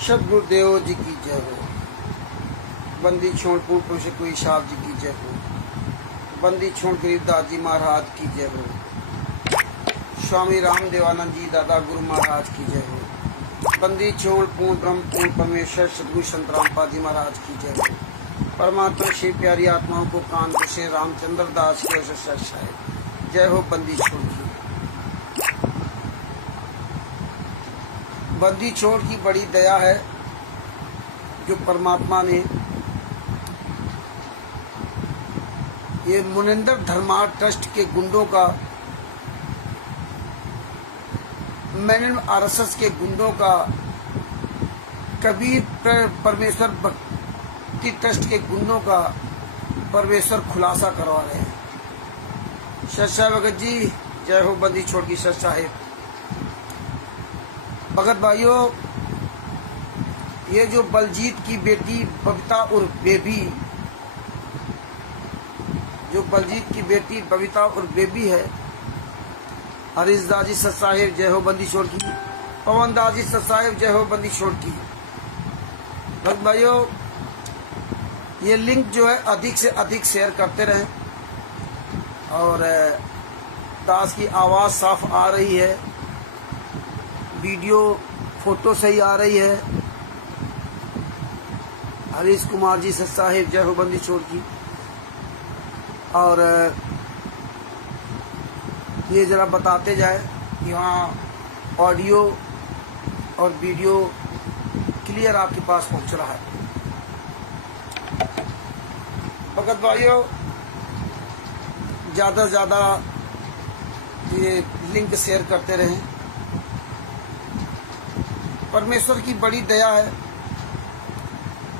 सदगुरुदेव जी की जय हो। बंदी छोड़ पूर्ण से कोई साहब जी की जय हो। बंदी छोड़ गरीबदास जी महाराज की जय हो। स्वामी रामदेवानंद जी दादा गुरु महाराज की जय हो। बंदी छोड़ पूर्ण ब्रह्म पूर्ण परमेश्वर सदगुरु संत रामपाल जी महाराज की जय हो। परमात्मा श्री प्यारी आत्माओं को कानपुर से रामचंद्र दास की साहेब जय हो। बंदी छोड़ की बंदी छोड़ की बड़ी दया है जो परमात्मा ने ये मुनिंदर धर्मार्थ ट्रस्ट के गुंडों का, मैंने आरएसएस के गुंडों का, कबीर परमेश्वर भक्ति ट्रस्ट के गुंडों का परमेश्वर खुलासा करवा रहे हैं। सत साहेब भगत जी जय हो। बंदी छोड़ की सत साहेब भगत भाइयों, ये जो बलजीत की बेटी बबीता उर्फ बेबी, जो बलजीत की बेटी बबीता उर्फ बेबी है, हरीश दास जी सत साहेब जय हो। बंदी छोड़ की पवन दास जी सत साहेब जय हो। बंदी छोड़ की भक्त भाइयों, ये लिंक जो है अधिक से अधिक शेयर करते रहें और दास की आवाज़ साफ आ रही है, वीडियो फोटो सही आ रही है। हरीश कुमार जी सत साहेब जय हो। बंदी छोड़ की और ये जरा बताते जाए कि हाँ ऑडियो और वीडियो क्लियर आपके पास पहुंच रहा है। भगत भाइयों, ज़्यादा से ज़्यादा ये लिंक शेयर करते रहें। परमेश्वर की बड़ी दया है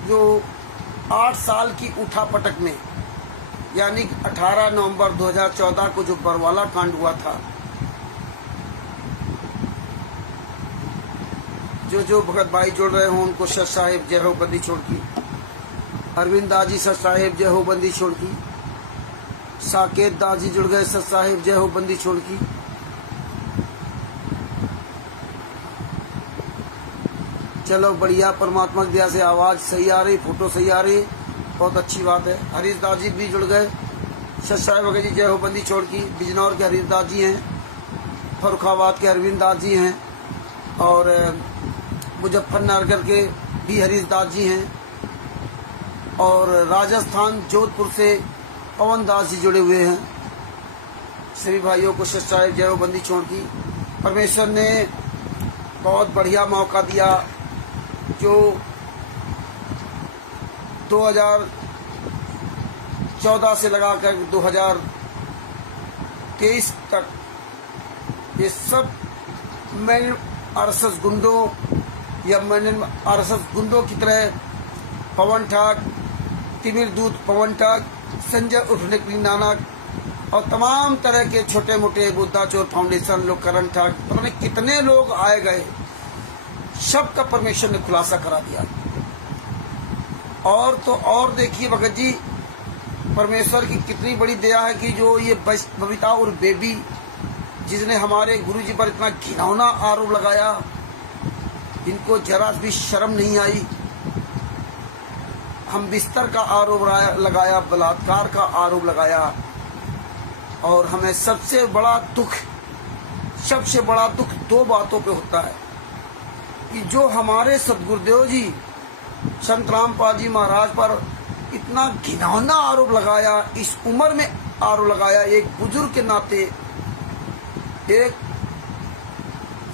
जो 8 साल की उठापटक में, यानी 18 नवंबर 2014 को जो बरवाला कांड हुआ था, जो भगत भाई जुड़ रहे हों उनको सत साहेब जय हो। बंदी छोड़ की अरविंद दास जी सत साहेब जय हो। बंदी छोड़ की साकेत दास जी जुड़ गए सत साहेब जय हो। बंदी छोड़ की चलो बढ़िया, परमात्मा की दया से आवाज़ सही आ रही, फोटो सही आ रही, बहुत अच्छी बात है। हरीश दास जी भी जुड़ गए सत साहेब भगत जी जय हो। बंदी छोड़ की बिजनौर के हरीश दास जी हैं, फरुखाबाद के अरविंद दास जी हैं और मुजफ्फरनगर के भी हरीश दास जी हैं और राजस्थान जोधपुर से पवन दास जी जुड़े हुए हैं। सभी भाइयों को सत साहेब जय हो। बंदी छोड़ की परमेश्वर ने बहुत बढ़िया मौका दिया जो 2014 से लगाकर 2023 तक ये सब मैंने आरएसएस गुंडों या मैंने आरएसएस गुंडों की तरह पवन ठाक, तिमिर दूत पवन ठाक, संजय उर्फ निकली नानक और तमाम तरह के छोटे मोटे बुद्धा चोर फाउंडेशन लोग, करण ठाक, पता नहीं कितने लोग आए गए, सबका परमेश्वर ने खुलासा करा दिया। और तो और देखिए भगत जी, परमेश्वर की कितनी बड़ी दया है कि जो ये बबीता और बेबी, जिसने हमारे गुरु जी पर इतना घिनौना आरोप लगाया, इनको जरा भी शर्म नहीं आई। हम बिस्तर का आरोप लगाया, बलात्कार का आरोप लगाया और हमें सबसे बड़ा दुख दो बातों पे होता है कि जो हमारे सदगुरुदेव जी संत रामपाल जी महाराज पर इतना घिनौना आरोप लगाया, इस उम्र में आरोप लगाया, एक बुजुर्ग के नाते, एक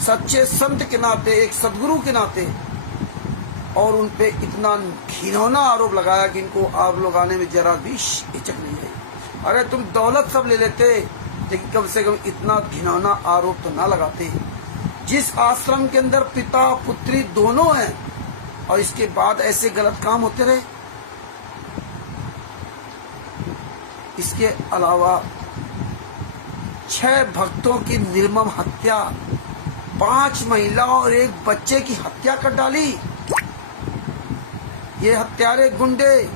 सच्चे संत के नाते, एक सदगुरु के नाते, और उन पे इतना घिनौना आरोप लगाया कि इनको आरोप लगाने में जरा भी हिचक नहीं है। अरे तुम दौलत सब ले लेते, लेकिन कम से कम इतना घिनौना आरोप तो ना लगाते। जिस आश्रम के अंदर पिता पुत्री दोनों हैं और इसके बाद ऐसे गलत काम होते रहे। इसके अलावा 6 भक्तों की निर्मम हत्या, 5 महिलाओं और 1 बच्चे की हत्या कर डाली। ये हत्यारे गुंडे,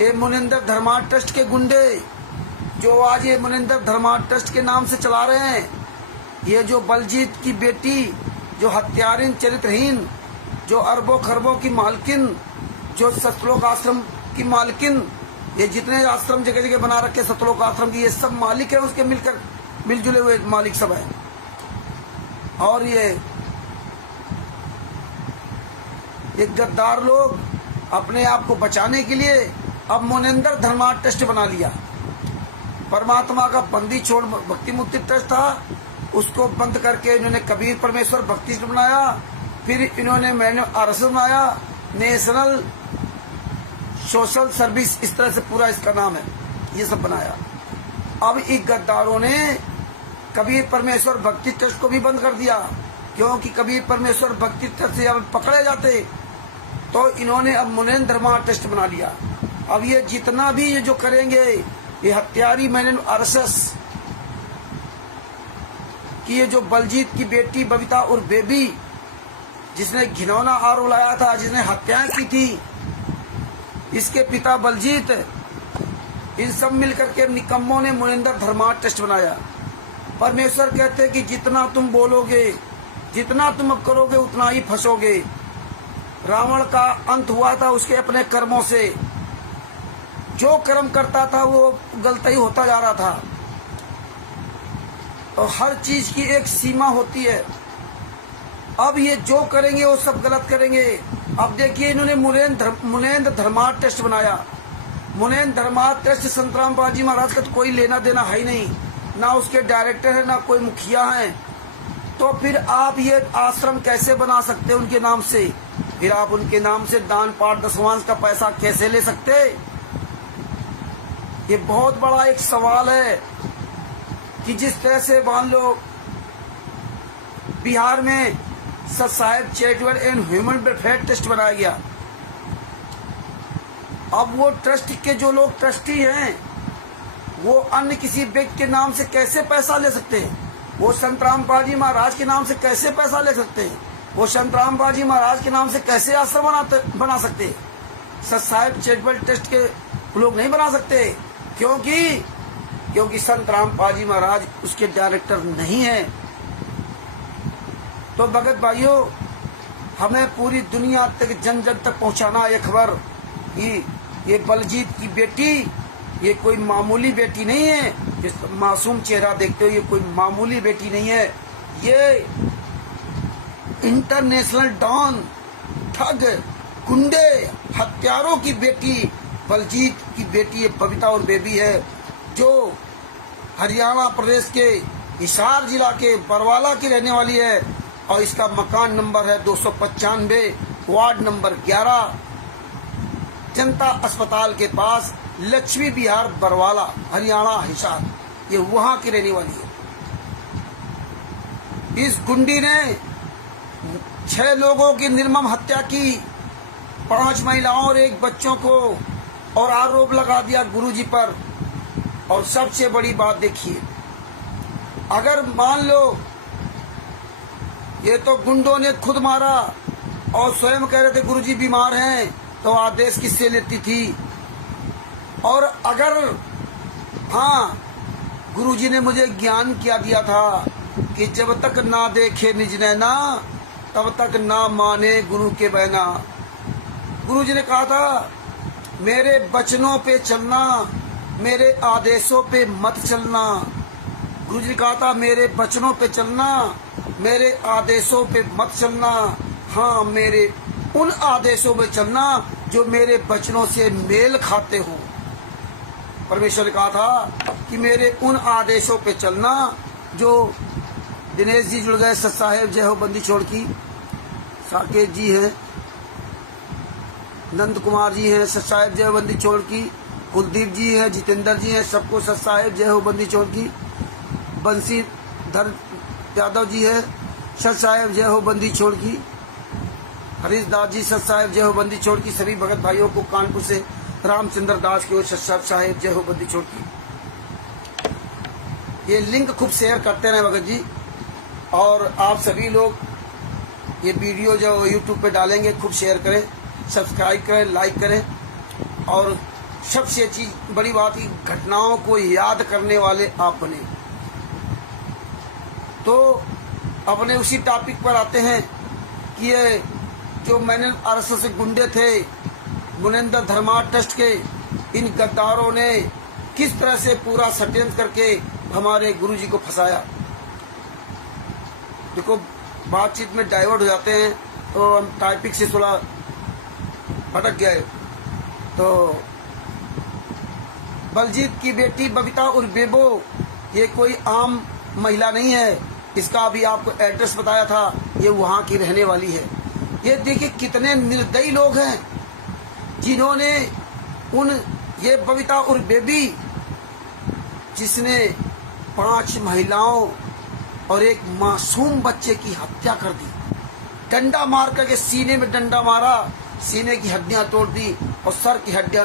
ये मुनिंदर धर्मार्थ ट्रस्ट के गुंडे जो आज ये मुनिंदर धर्मार्थ ट्रस्ट के नाम से चला रहे हैं, ये जो बलजीत की बेटी जो हत्यारीन चरित्रहीन जो अरबों खरबों की मालकिन, जो सतलोक आश्रम की मालकिन, ये जितने आश्रम जगह जगह बना रखे सतलोक आश्रम की, ये सब मालिक है उसके, मिलकर मिलजुले हुए मालिक सब है। और ये गद्दार लोग अपने आप को बचाने के लिए अब मोनेंद्र धर्मार्थ ट्रस्ट बना लिया। परमात्मा का बंदी छोड़ भक्ति मुक्ति ट्रस्ट था, उसको बंद करके इन्होंने कबीर परमेश्वर भक्ति ट्रस्ट बनाया। फिर इन्होंने मैंने आरएसएस बनाया, नेशनल सोशल सर्विस, इस तरह से पूरा इसका नाम है, ये सब बनाया। अब इन गद्दारों ने कबीर परमेश्वर भक्ति ट्रस्ट को भी बंद कर दिया, क्योंकि कबीर परमेश्वर भक्ति ट्रस्ट से अब पकड़े जाते, तो इन्होंने अब मोनेंद्र धर्मार्थ ट्रस्ट बना लिया। अब ये जितना भी ये जो करेंगे, ये हत्यारी मैंने आरएसएस कि ये जो बलजीत की बेटी बबीता और बेबी, जिसने घिनौना आरोप लगाया था, जिसने हत्याएं की थी, इसके पिता बलजीत, इन सब मिलकर के निकम्मों ने मोनेंद्र धर्मार्थ ट्रस्ट बनाया। परमेश्वर कहते हैं कि जितना तुम बोलोगे, जितना तुम अब करोगे, उतना ही फंसोगे। रावण का अंत हुआ था उसके अपने कर्मों से, जो कर्म करता था वो गलत ही होता जा रहा था। और हर चीज की एक सीमा होती है। अब ये जो करेंगे वो सब गलत करेंगे। अब देखिए इन्होंने मोनेंद्र धर्मार्थ ट्रस्ट बनाया। मोनेंद्र धर्मार्थ ट्रस्ट संतराम बाजी महाराज का तो कोई लेना देना है ही नहीं, ना उसके डायरेक्टर है, ना कोई मुखिया है। तो फिर आप ये आश्रम कैसे बना सकते उनके नाम से? फिर आप उनके नाम से दान पाठ दशवांश का पैसा कैसे ले सकते? ये बहुत बड़ा एक सवाल है कि जिस तरह से मान लो बिहार में sir Saheb charitable and human welfare trust बनाया गया। अब वो ट्रस्ट के जो लोग ट्रस्टी हैं, वो अन्य किसी व्यक्ति के नाम से कैसे पैसा ले सकते हैं? वो संतराम बाजी महाराज के नाम से कैसे पैसा ले सकते हैं? वो संतराम बाजी महाराज के नाम से कैसे आश्रम बना सकते हैं? सर साहेब चैरिटेबल ट्रस्ट के लोग नहीं बना सकते, क्योंकि संतराम बाजी महाराज उसके डायरेक्टर नहीं है। तो भगत भाइयों, हमें पूरी दुनिया तक जन जन तक पहुंचाना ये खबर कि ये बलजीत की बेटी ये कोई मामूली बेटी नहीं है। जिस मासूम चेहरा देखते हो, ये कोई मामूली बेटी नहीं है। ये इंटरनेशनल डॉन, ठग, गुंडे, हत्यारों की बेटी बलजीत की बेटी बबीता और बेबी है, जो हरियाणा प्रदेश के हिसार जिला के बरवाला की रहने वाली है। और इसका मकान नंबर है 295, वार्ड नंबर 11, जनता अस्पताल के पास, लक्ष्मी विहार बरवाला, हरियाणा हिसार। ये वहां की रहने वाली है। इस गुंडी ने 6 लोगों की निर्मम हत्या की, 5 महिलाओं और 1 बच्चों को, और आरोप लगा दिया गुरुजी पर। और सबसे बड़ी बात देखिए, अगर मान लो ये तो गुंडों ने खुद मारा और स्वयं कह रहे थे गुरुजी बीमार हैं, तो आदेश किससे लेती थी? और अगर हाँ, गुरुजी ने मुझे ज्ञान क्या दिया था कि जब तक ना देखे निज नैना, तब तक ना माने गुरु के बहना। गुरुजी ने कहा था मेरे वचनों पे चलना, मेरे आदेशों पे मत चलना। गुरुजी ने कहा था मेरे वचनों पे चलना, मेरे आदेशों पे मत चलना। हाँ, मेरे उन आदेशों पे चलना जो मेरे वचनों से मेल खाते हो। परमेश्वर ने कहा था कि मेरे उन आदेशों पे चलना जो दिनेश जी जुड़ गए, सत साहेब जय हो बंदी छोड़ की, साकेत जी हैं, नंद कुमार जी हैं, सत साहेब जय हो बंदी छोड़ की, कुलदीप जी हैं, जितेंद्र जी हैं, सबको सत साहेब जय हो बंदी छोड़ की, बंसीधर यादव जी है, सत साहेब जय हो बंदी छोड़ की, हरीश दास जी सत साहेब जय हो बंदी छोड़ की। सभी भगत भाइयों को कानपुर से रामचंद्र दास की ओर सत साहेब जय हो बंदी छोड़ की। ये लिंक खूब शेयर करते रहे भगत जी, और आप सभी लोग ये वीडियो जो यूट्यूब पे डालेंगे खूब शेयर करें, सब्सक्राइब करें, लाइक करें। और सबसे चीज बड़ी बात की, घटनाओं को याद करने वाले आप बने। तो अपने उसी टॉपिक पर आते हैं कि ये जो मैंने आरएसएस के गुंडे थे, गुणेंद्र धर्मा ट्रस्ट के, इन गद्दारों ने किस तरह से पूरा षड्यंत्र करके हमारे गुरुजी को फंसाया। देखो बातचीत में डाइवर्ट हो जाते हैं तो हम टॉपिक से थोड़ा भटक गए। तो बलजीत की बेटी बबीता और बेबो ये कोई आम महिला नहीं है, इसका अभी आपको एड्रेस बताया था, ये वहाँ की रहने वाली है। ये देखिए कितने निर्दयी लोग हैं जिन्होंने ये बबीता और बेबी जिसने 5 महिलाओं और एक मासूम बच्चे की हत्या कर दी, डंडा मार करके सीने में डंडा मारा, सीने की हड्डियां तोड़ दी और सर की हड्डियां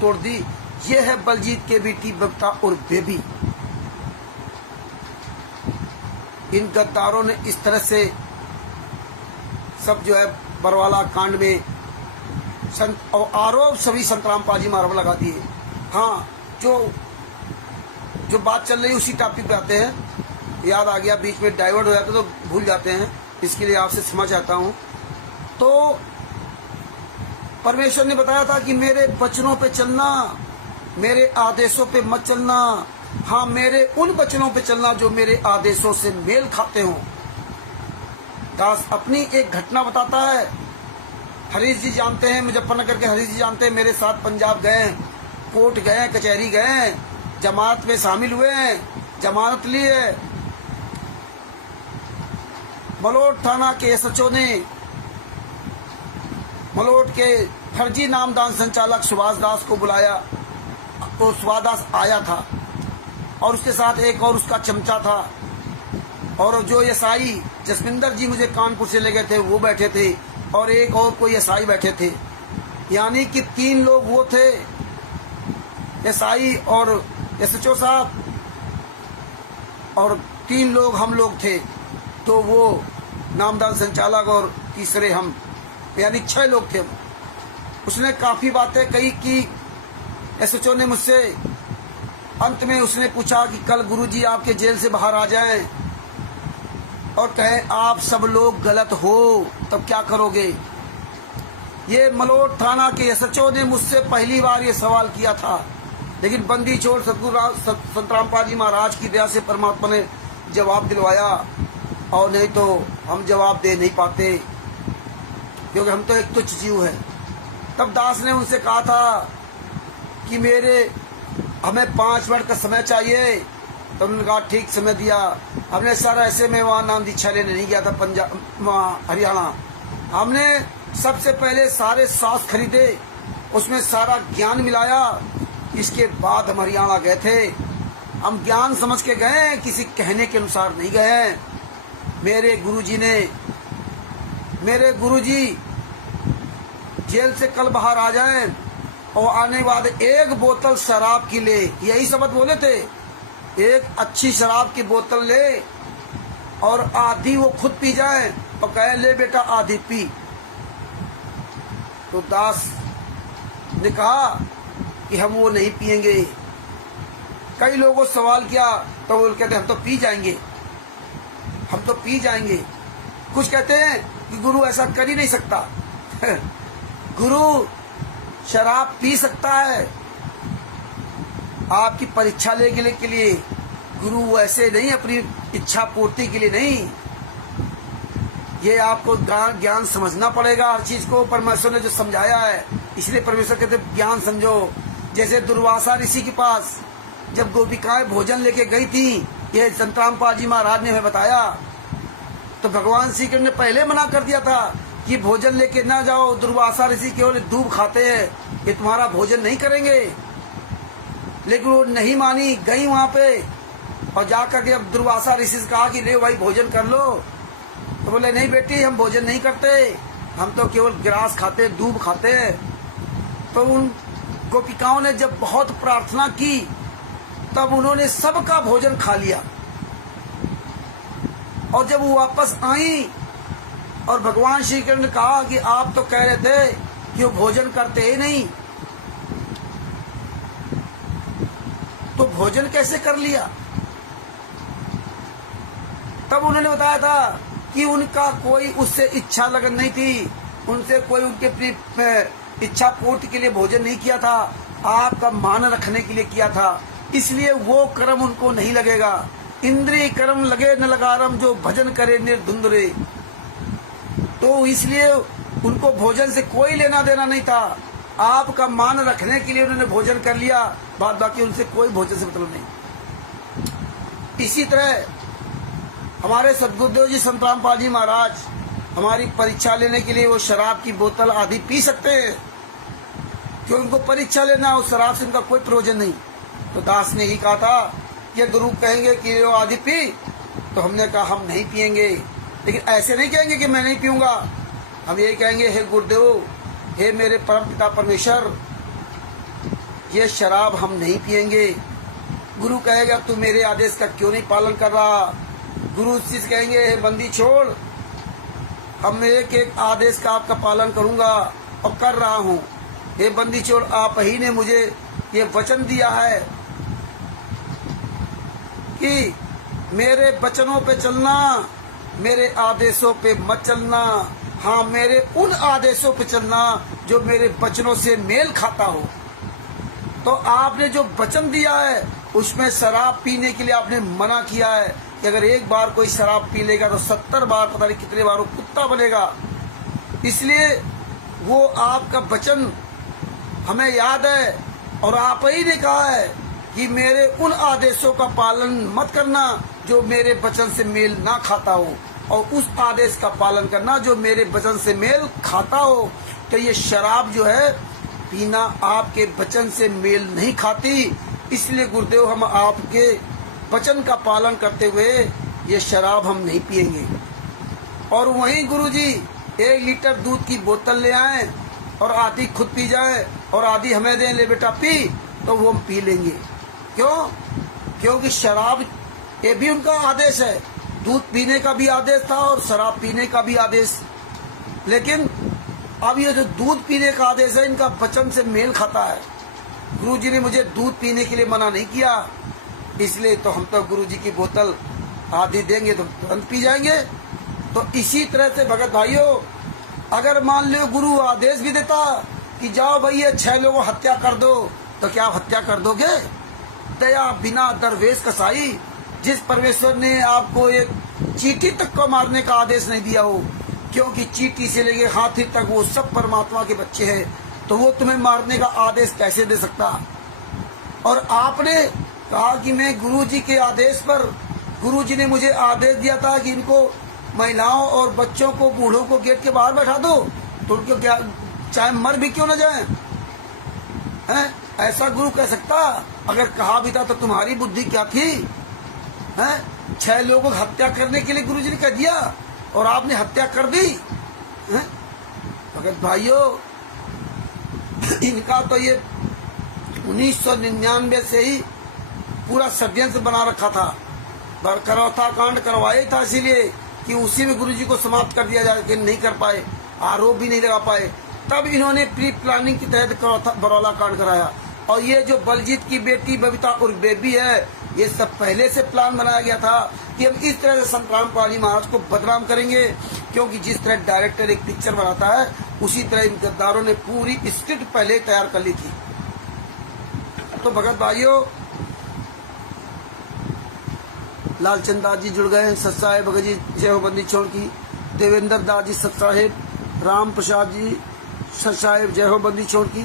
तोड़ दी। ये है बलजीत के बेटी बबीता और बेबी। इन गद्दारों ने इस तरह से सब जो है बरवाला कांड में और आरोप सभी संतराम पाजी मारव लगा दिए। हाँ, जो बात चल रही उसी टॉपिक पे आते हैं। याद आ गया, बीच में डाइवर्ट हो जाते तो भूल जाते हैं, इसके लिए आपसे क्षमा चाहता हूँ। तो परमेश्वर ने बताया था कि मेरे वचनों पे चलना, मेरे आदेशों पे मत चलना। हाँ, मेरे उन वचनों पे चलना जो मेरे आदेशों से मेल खाते हों। दास अपनी एक घटना बताता है। हरीश जी जानते हैं, मुजफ्फरनगर के हरीश जी जानते हैं, मेरे साथ पंजाब गए, कोर्ट गए, कचहरी गए, जमात में शामिल हुए हैं, जमानत ली है। मलोट थाना के एसएचओ ने मलोट के फर्जी नामदान संचालक सुभाष दास को बुलाया, तो सुभाष दास आया था और उसके साथ एक और उसका चमचा था, और जो एसआई जसविंदर जी मुझे कानपुर से ले गए थे वो बैठे थे, और एक और कोई एसआई बैठे थे। यानी कि 3 लोग वो थे, एसआई और एसएचओ साहब, और 3 लोग हम लोग थे। तो वो नामदान संचालक और तीसरे हम, यानी 6 लोग थे। उसने काफी बातें कही कि एसएचओ ने मुझसे अंत में उसने पूछा कि कल गुरुजी आपके जेल से बाहर आ जाएं और कहें आप सब लोग गलत हो, तब क्या करोगे। ये मलोट थाना के एसएचओ ने मुझसे पहली बार ये सवाल किया था, लेकिन बंदी छोड़ सतगुरु संतराम पाजी महाराज की दया से परमात्मा ने जवाब दिलवाया, और नहीं तो हम जवाब दे नहीं पाते, क्योंकि हम तो एक तुच्छ जीव है। तब दास ने उनसे कहा था कि हमें 5 मिनट का समय चाहिए। तो उन्होंने कहा ठीक, समय दिया। हमने सर ऐसे में वहाँ नाम दीक्षा लेने नहीं गया था पंजाब, वहाँ हरियाणा। हमने सबसे पहले सारे शास्त्र खरीदे, उसमें सारा ज्ञान मिलाया, इसके बाद हम हरियाणा गए थे। हम ज्ञान समझ के गए, किसी कहने के अनुसार नहीं गए। मेरे गुरुजी जेल से कल बाहर आ जाएं और आने के बाद 1 बोतल शराब की ले, यही शब्द बोले थे, 1 अच्छी शराब की बोतल ले और आधी वो खुद पी जाए और कहे ले बेटा आधी पी। तो दास ने कहा कि हम वो नहीं पिएंगे। कई लोगों सवाल किया तो वो कहते हम तो पी जाएंगे, हम तो पी जाएंगे। कुछ कहते हैं कि गुरु ऐसा कर ही नहीं सकता। गुरु शराब पी सकता है आपकी परीक्षा लेने के लिए, गुरु ऐसे नहीं, अपनी इच्छा पूर्ति के लिए नहीं। ये आपको ज्ञान समझना पड़ेगा हर चीज को। परमेश्वर ने जो समझाया है, इसलिए परमेश्वर कहते ज्ञान समझो। जैसे दुर्वासा ऋषि के पास जब गोपिकाएं भोजन लेके गई थी, ये संतराम पाजी महाराज ने हमें बताया, तो भगवान श्री कृष्ण ने पहले मना कर दिया था कि भोजन लेके ना जाओ, दुर्वासा ऋषि केवल दूब खाते हैं, ये तुम्हारा भोजन नहीं करेंगे। लेकिन वो नहीं मानी, गई वहां पे और जाकर के अब दुर्वासा ऋषि से कहा कि ले भाई भोजन कर लो, तो बोले नहीं बेटी हम भोजन नहीं करते, हम तो केवल ग्रास खाते, दूब खाते हैं। तो उन गोपिकाओं ने जब बहुत प्रार्थना की, तब उन्होंने सबका भोजन खा लिया। और जब वो वापस आई और भगवान श्री कृष्ण ने कहा कि आप तो कह रहे थे कि वो भोजन करते ही नहीं, तो भोजन कैसे कर लिया। तब उन्होंने बताया था कि उनका कोई उससे इच्छा लगन नहीं थी, उनसे कोई उनके अपनी इच्छा पूर्ति के लिए भोजन नहीं किया था, आपका मान रखने के लिए किया था। इसलिए वो कर्म उनको नहीं लगेगा। इंद्रिय कर्म लगे न लगारम, जो भजन करे निर्धुंध रे। तो इसलिए उनको भोजन से कोई लेना देना नहीं था। आपका मान रखने के लिए उन्होंने भोजन कर लिया, बाद बाकी उनसे कोई भोजन से मतलब नहीं। इसी तरह हमारे सदगुरुदेव जी संत रामपाल जी महाराज हमारी परीक्षा लेने के लिए वो शराब की बोतल आदि पी सकते हैं, क्यों उनको परीक्षा लेना है, उस शराब से उनका कोई प्रयोजन नहीं। तो दास ने ही कहा था, ये गुरु कहेंगे कि वो आदि पी, तो हमने कहा हम नहीं पिएंगे। लेकिन ऐसे नहीं कहेंगे कि मैं नहीं पीऊंगा, हम यही कहेंगे, हे गुरुदेव, हे मेरे परम पिता परमेश्वर, ये शराब हम नहीं पिएंगे। गुरु कहेगा तू मेरे आदेश का क्यों नहीं पालन कर रहा। गुरु शिष्य कहेंगे, हे बंदी छोड़, हम एक एक आदेश का आपका पालन करूंगा और कर रहा हूं। हे बंदी छोड़, आप ही ने मुझे ये वचन दिया है कि मेरे वचनों पे चलना, मेरे आदेशों पे मत चलना। हाँ, मेरे उन आदेशों पे चलना जो मेरे वचनों से मेल खाता हो। तो आपने जो वचन दिया है उसमें शराब पीने के लिए आपने मना किया है कि अगर एक बार कोई शराब पी लेगा तो 70 बार, पता नहीं कितने बार वो कुत्ता बनेगा। इसलिए वो आपका वचन हमें याद है, और आप ही ने कहा है कि मेरे उन आदेशों का पालन मत करना जो मेरे वचन से मेल ना खाता हो, और उस आदेश का पालन करना जो मेरे वचन से मेल खाता हो। तो ये शराब जो है पीना आपके वचन से मेल नहीं खाती। इसलिए गुरुदेव, हम आपके वचन का पालन करते हुए ये शराब हम नहीं पिएंगे। और वहीं गुरुजी 1 लीटर दूध की बोतल ले आए और आधी खुद पी जाए और आधी हमें दें, ले बेटा पी, तो वो हम पी लेंगे। क्यों? क्योंकि शराब ये भी उनका आदेश है, दूध पीने का भी आदेश था और शराब पीने का भी आदेश। लेकिन अब ये जो दूध पीने का आदेश है, इनका वचन से मेल खाता है। गुरुजी ने मुझे दूध पीने के लिए मना नहीं किया, इसलिए तो हम तो गुरुजी की बोतल आधी देंगे तो तुरंत पी जाएंगे। तो इसी तरह से भगत भाइयों, अगर मान लो गुरु आदेश भी देता कि जाओ भाई ये 6 लोगों को हत्या कर दो, तो क्या आप हत्या कर दोगे? दया बिना दरवेश कसाई। जिस परमेश्वर ने आपको एक चींटी तक को मारने का आदेश नहीं दिया हो, क्योंकि चींटी से लेके हाथी तक वो सब परमात्मा के बच्चे हैं, तो वो तुम्हें मारने का आदेश कैसे दे सकता? और आपने कहा कि मैं गुरुजी के आदेश पर, गुरुजी ने मुझे आदेश दिया था कि इनको महिलाओं और बच्चों को, बूढ़ों को गेट के बाहर बैठा दो, तो उनको क्या, चाहे मर भी क्यों न जाए, हैं? ऐसा गुरु कह सकता? अगर कहा भी था तो तुम्हारी बुद्धि क्या थी? हैं? 6 लोगों को हत्या करने के लिए गुरुजी ने कह दिया और आपने हत्या कर दी। हैं? भगत भाइयों, इनका तो ये 1999 से ही पूरा षड्यंत्र बना रखा था। करौथा कांड करवाया था, इसीलिए कि उसी में गुरुजी को समाप्त कर दिया जाए, कि नहीं कर पाए, आरोप भी नहीं लगा पाए। तब इन्होंने प्री प्लानिंग के तहत बरौला कांड कराया। और ये जो बलजीत की बेटी बबीता और बेबी है, ये सब पहले से प्लान बनाया गया था कि हम इस तरह से संत रामपाल जी महाराज को बदनाम करेंगे। क्योंकि जिस तरह डायरेक्टर एक पिक्चर बनाता है, उसी तरह इन गद्दारों ने पूरी स्क्रिप्ट पहले तैयार कर ली थी। तो भगत भाइयों, लालचंद दास जी जुड़ गए, सत्साहेब भगत जी जय हो बंदी छोड़ की, देवेंद्र दास जी सत्साहेब, राम प्रसाद जी सत्साहेब जय हो बंदी छोड़ की,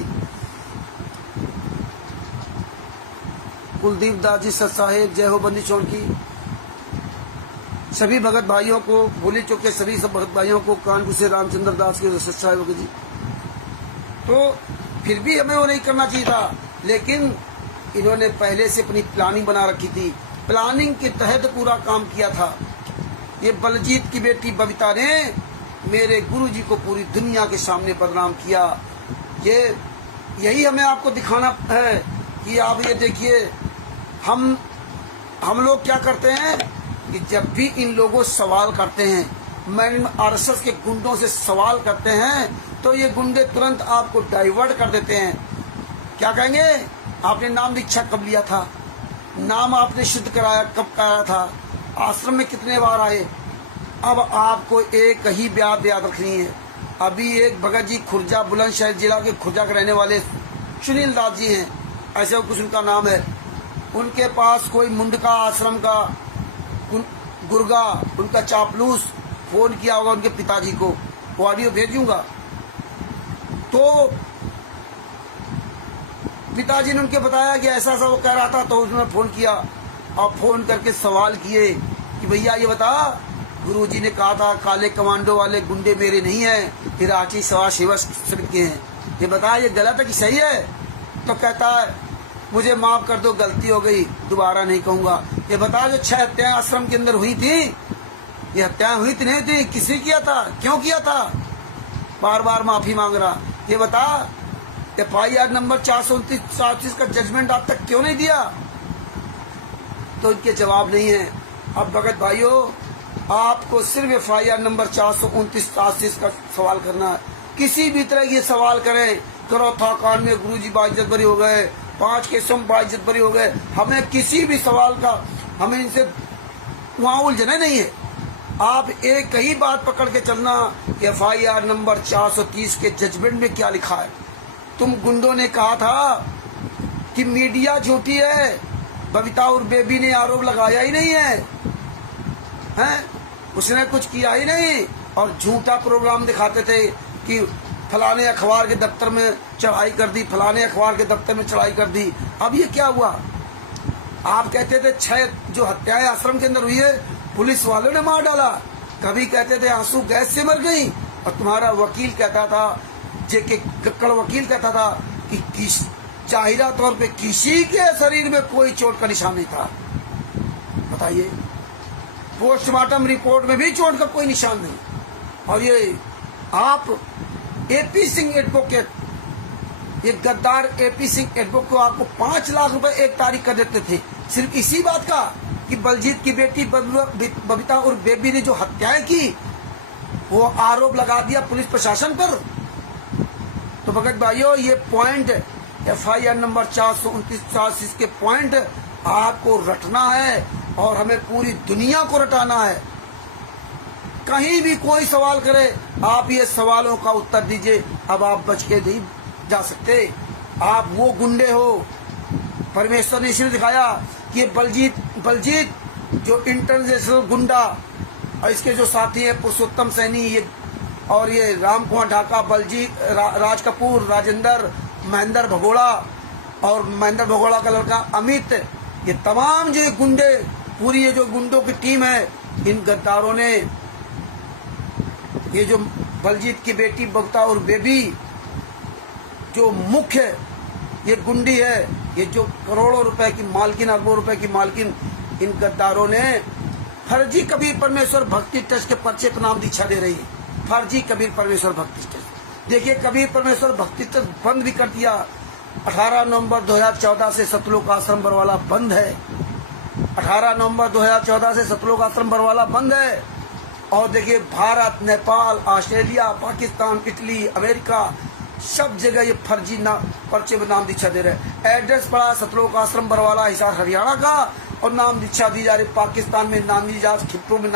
कुलदीप दास जी सत्साहेब जय हो बंदी छोड़ की। सभी भगत भाइयों को, भूले चुके सभी सब भगत भाइयों को, कानपुर से रामचंद्र दास के सत्साहेब भगत जी। तो फिर भी हमें वो नहीं करना चाहिए था, लेकिन इन्होंने पहले से अपनी प्लानिंग बना रखी थी। प्लानिंग के तहत पूरा काम किया था। ये बलजीत की बेटी बबीता ने मेरे गुरुजी को पूरी दुनिया के सामने बदनाम किया। यही हमें आपको दिखाना है कि आप ये देखिए, हम लोग क्या करते हैं कि जब भी इन लोगों सवाल करते हैं, मैन आरएसएस के गुंडों से सवाल करते हैं, तो ये गुंडे तुरंत आपको डाइवर्ट कर देते हैं। क्या कहेंगे? आपने नाम दीक्षा कब लिया था? नाम आपने सिद्ध कराया कब कराया था? आश्रम में कितने बार आए? अब आपको एक ही बात याद रखनी है, अभी एक भगत जी खुर्जा बुलंदशहर जिला के खुर्जा के रहने वाले सुनील दास जी हैं, ऐसे कुछ उनका नाम है। उनके पास कोई मुंडका आश्रम का गुर्गा उनका चापलूस फोन किया होगा उनके पिताजी को, वो ऑडियो भेजूंगा। तो पिताजी ने उनके बताया कि ऐसा ऐसा वो कह रहा था, तो उन्होंने फोन किया और फोन करके सवाल किए कि भैया ये बता, गुरुजी ने कहा था काले कमांडो वाले गुंडे मेरे नहीं हैं, इराकी समाज सेवक के हैं, ये बता ये गलत है कि सही है? तो कहता है मुझे माफ कर दो, गलती हो गई, दोबारा नहीं कहूंगा। ये बता जो 6 हत्याएं आश्रम के अंदर हुई थी, ये हत्याएं हुई थी नहीं थी, किसी किया था, क्यों किया था? बार बार माफी मांग रहा। ये बता FIR नंबर 429 का जजमेंट आप तक क्यों नहीं दिया? तो इनके जवाब नहीं है। अब भगत भाइयों, आपको सिर्फ FIR नंबर 429 का सवाल करना है। किसी भी तरह ये सवाल करें, करो था कांड में गुरुजी बाइज्जत बरी हो गए, 5 केसों में बाइज्जत बरी हो गए, हमें किसी भी सवाल का हमें इनसे वहां उलझना नहीं है। आप एक ही बात पकड़ के चलना, FIR नंबर 430 के जजमेंट में क्या लिखा है। तुम गुंडों ने कहा था कि मीडिया झूठी है, बबीता और बेबी ने आरोप लगाया ही नहीं है, हैं? उसने कुछ किया ही नहीं, और झूठा प्रोग्राम दिखाते थे कि फलाने अखबार के दफ्तर में चढ़ाई कर दी, फलाने अखबार के दफ्तर में चढ़ाई कर दी। अब ये क्या हुआ? आप कहते थे 6 जो हत्याएं आश्रम के अंदर हुई है पुलिस वालों ने मार डाला, कभी कहते थे आंसू गैस से मर गई, और तुम्हारा वकील कहता था, जेके कक्कड़ वकील कहता था कि जाहिरा तौर पे किसी के शरीर में कोई चोट का निशान नहीं था। बताइए, पोस्टमार्टम रिपोर्ट में भी चोट का कोई निशान नहीं। और ये आप AP सिंह एडवोकेट, ये गद्दार AP सिंह एडवोकेट को आपको 5 लाख रुपए एक तारीख कर देते थे, सिर्फ इसी बात का कि बलजीत की बेटी बबीता और बेबी ने जो हत्याएं की, वो आरोप लगा दिया पुलिस प्रशासन पर। तो भगत भाइयों, ये पॉइंट FIR नंबर 429 के पॉइंट आपको रटना है, और हमें पूरी दुनिया को रटाना है। कहीं भी कोई सवाल करे, आप ये सवालों का उत्तर दीजिए। अब आप बच के नहीं जा सकते। आप वो गुंडे हो, परमेश्वर ने इसलिए दिखाया कि बलजीत जो इंटरनेशनल गुंडा, और इसके जो साथी है पुरुषोत्तम सैनी, ये और ये राम कुमार ढाका, बलजीत, राज कपूर, राजेंद्र, महेंद्र भगोड़ा, और महेंद्र भगोड़ा का लड़का अमित, ये तमाम जो गुंडे, पूरी ये जो गुंडों की टीम है, इन गद्दारों ने ये जो बलजीत की बेटी बबीता और बेबी जो मुख्य ये गुंडी है, ये जो करोड़ों रुपए की मालकिन, अरबों रुपए की मालकिन, इन गद्दारों ने फर्जी कबीर परमेश्वर भक्ति ट्रस्ट के पर्चे पर नाम दीक्षा दे रही है। फर्जी कबीर परमेश्वर भक्ति ट्रस्ट, देखिए कबीर परमेश्वर भक्ति ट्रस्ट बंद भी कर दिया। 18 नवंबर 2014 से सतलोक आश्रम बरवाला बंद है। 18 नवंबर 2014 से सतलोक आश्रम बरवाला बंद है। और देखिए Bharat, Nepal, Australia, Pakistan, Italy, America, सब जगह ये फर्जी पर्चे में नाम दीक्षा दे रहे हैं। एड्रेस पड़ा सतलोक आश्रम बरवाला, हिसार, हरियाणा का, और नाम दीक्षा दी जा रही। पाकिस्तान में नानजी दास, खिप्रो में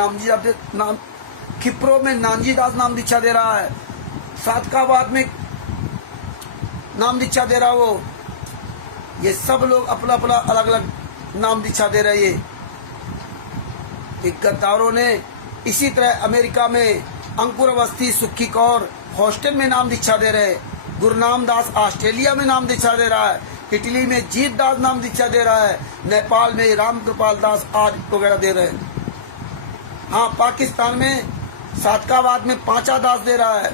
नानजी दास नाम दीक्षा दे रहा है। सादकाबाद में नाम दीक्षा दे रहा वो। ये सब लोग अपना अपना अलग अलग नाम दीक्षा दे रहे हैं। गद्दारों ने इसी तरह अमेरिका में अंकुर अवस्थी, सुक्खी कौर हॉस्टल में नाम दीक्षा दे रहे हैं। गुरनाम दास ऑस्ट्रेलिया में नाम दीक्षा दे रहा है। इटली में जीत दास नाम दीक्षा दे रहा है। नेपाल में राम कृपाल दास आज वगैरह दे रहे हैं। हाँ, पाकिस्तान में सादकाबाद में पांचा दास दे रहा है।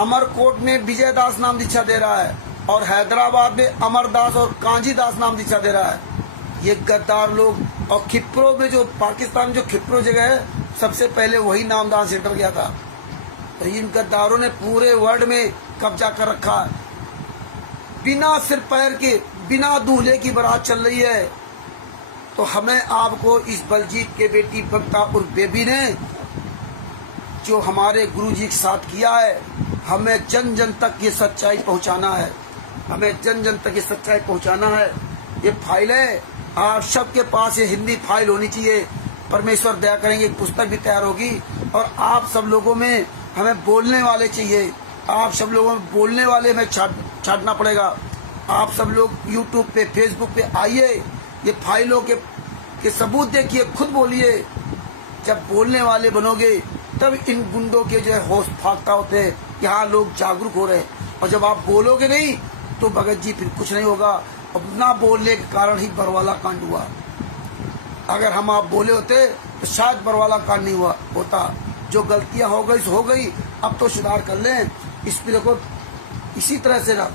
अमरकोट में विजय दास नाम दीक्षा दे रहा है। और हैदराबाद में अमर दास और कांजी दास नाम दीक्षा दे रहा है। ये गद्दार लोग। और खिप्रो में जो पाकिस्तान में जो खिप्रो जगह है, सबसे पहले वही नामदान सेंटर गया था। तो इन गद्दारों ने पूरे वर्ल्ड में कब्जा कर रखा है। बिना सिर पैर के, बिना दूल्हे की बारात चल रही है। तो हमें आपको इस बलजीत के बेटी बबीता और बेबी ने जो हमारे गुरुजी के साथ किया है, हमें जन जन तक ये सच्चाई पहुंचाना है। हमें जन जन तक ये सच्चाई पहुंचाना है। ये फाइलें आप सबके पास, ये हिंदी फाइल होनी चाहिए। परमेश्वर दया करेंगे, पुस्तक भी तैयार होगी। और आप सब लोगों में हमें बोलने वाले चाहिए। आप सब लोगों में बोलने वाले में छाटना पड़ेगा। आप सब लोग यूट्यूब पे, फेसबुक पे आइए, ये फाइलों के सबूत देखिए, खुद बोलिए। जब बोलने वाले बनोगे तब इन गुंडों के जो है होश फाख्ता होते हैं कि हाँ लोग जागरूक हो रहे हैं। और जब आप बोलोगे नहीं तो भगत जी फिर कुछ नहीं होगा। अब ना बोलने के कारण ही बरवाला कांड हुआ। अगर हम आप बोले होते तो शायद बरवाला कांड नहीं हुआ होता। जो गलतियां हो गई सो हो गई, अब तो सुधार कर लें। इस पर देखो, इसी तरह से ना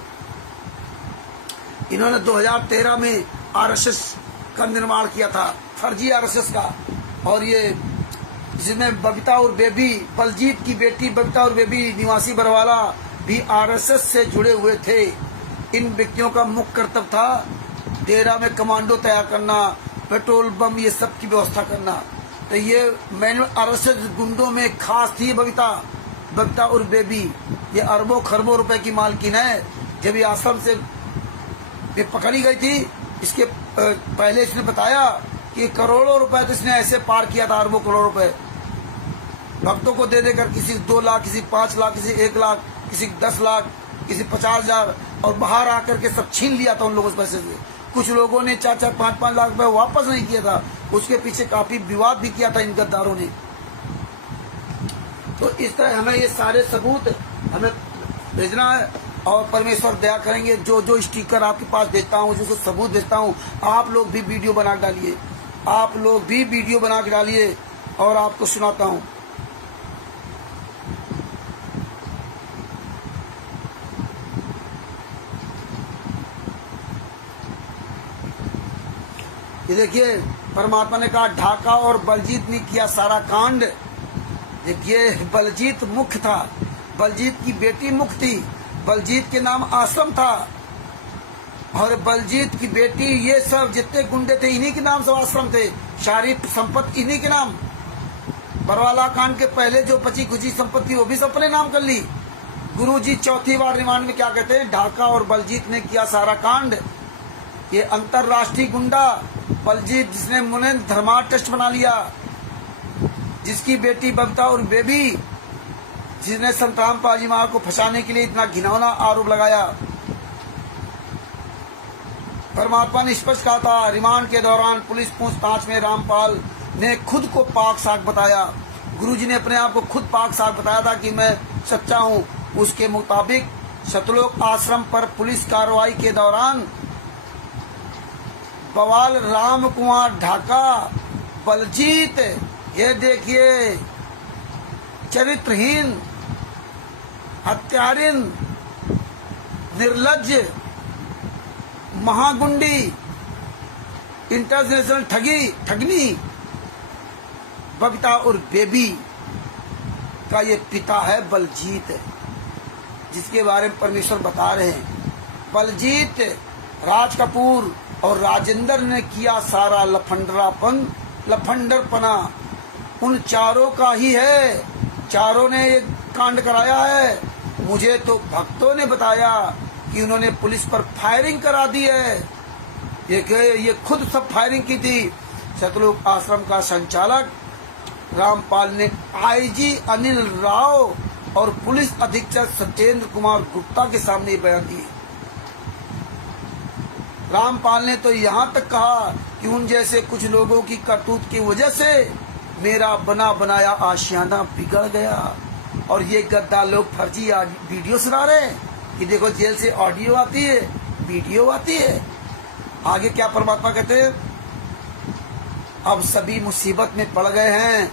इन्होंने 2013 में आरएसएस का निर्माण किया था, फर्जी आरएसएस का। और ये जिसमें बबीता और बेबी, बलजीत की बेटी बबीता और बेबी निवासी बरवाला भी आरएसएस से जुड़े हुए थे। इन व्यक्तियों का मुख्य कर्तव्य था डेरा में कमांडो तैयार करना, पेट्रोल बम ये सब की व्यवस्था करना। तो ये मैंने आरएसएस गुंडों में खास थी बबीता और बेबी। ये अरबों खरबों रुपए की मालकिन है। जब ये आश्रम से ये पकड़ी गई थी, इसके पहले इसने बताया कि करोड़ों रुपए तो इसने ऐसे पार किया था, अरबों करोड़ रुपए भक्तों को दे देकर। किसी 2 लाख, किसी 5 लाख, किसी 1 लाख, किसी 10 लाख, किसी 50,000, और बाहर आकर के सब छीन लिया था उन लोगों से पैसे से। कुछ लोगों ने 4-4, 5-5 लाख रुपए वापस नहीं किया था। उसके पीछे काफी विवाद भी किया था इन गद्दारों ने। तो इस तरह हमें ये सारे सबूत हमें भेजना है और परमेश्वर दया करेंगे। जो जो स्टिकर आपके पास देता हूँ, जिसको सबूत देता हूँ, आप लोग भी वीडियो बना के डालिए, आप लोग भी वीडियो बना के डालिए और आपको सुनाता हूँ। ये देखिए, परमात्मा ने कहा ढाका और बलजीत ने किया सारा कांड। देखिए, बलजीत मुख्य था, बलजीत की बेटी मुख्य थी, बलजीत के नाम आश्रम था, और बलजीत की बेटी, ये सब जितने गुंडे थे इन्हीं के नाम सब आश्रम थे। सारी संपत्ति इन्हीं के नाम। बरवाला कांड के पहले जो बची खुची संपत्ति वो भी सब अपने नाम कर ली। गुरुजी चौथी बार रिमांड में क्या कहते हैं, ढाका और बलजीत ने किया सारा कांड। ये अंतरराष्ट्रीय गुंडा बलजीत, जिसने मुने धर्मार्थ ट्रस्ट बना लिया, जिसकी बेटी बबीता और बेबी, जिसने संत रामपाल जी महाराज को फंसाने के लिए इतना घिनौना आरोप लगाया। परमात्मा ने स्पष्ट कहा था, रिमांड के दौरान पुलिस पूछताछ में रामपाल ने खुद को पाक साख बताया। गुरुजी ने अपने आप को खुद पाक साख बताया था कि मैं सच्चा हूँ। उसके मुताबिक सतलोक आश्रम पर पुलिस कार्रवाई के दौरान बवाल राम कुमार ढाका, बलजीत, ये देखिए चरित्रहीन, हत्यारिन, निर्लज्ज, महागुंडी, इंटरनेशनल ठगनी बबीता और बेबी का ये पिता है बलजीत, जिसके बारे में परमेश्वर बता रहे हैं। बलजीत, राज कपूर और राजेंद्र ने किया सारा लफंडरपना उन चारों का ही है। चारों ने ये कांड कराया है। मुझे तो भक्तों ने बताया कि उन्होंने पुलिस पर फायरिंग करा दी है। ये खुद सब फायरिंग की थी। सतलोक आश्रम का संचालक रामपाल ने आईजी अनिल राव और पुलिस अधीक्षक सत्येंद्र कुमार गुप्ता के सामने बयान दिए। रामपाल ने तो यहाँ तक कहा कि उन जैसे कुछ लोगों की करतूत की वजह से मेरा बना बनाया आशियाना बिगड़ गया। और ये गद्दा लोग फर्जी वीडियो सुना रहे हैं कि देखो जेल से ऑडियो आती है, वीडियो आती है। आगे क्या परमात्मा कहते हैं, अब सभी मुसीबत में पड़ गए हैं।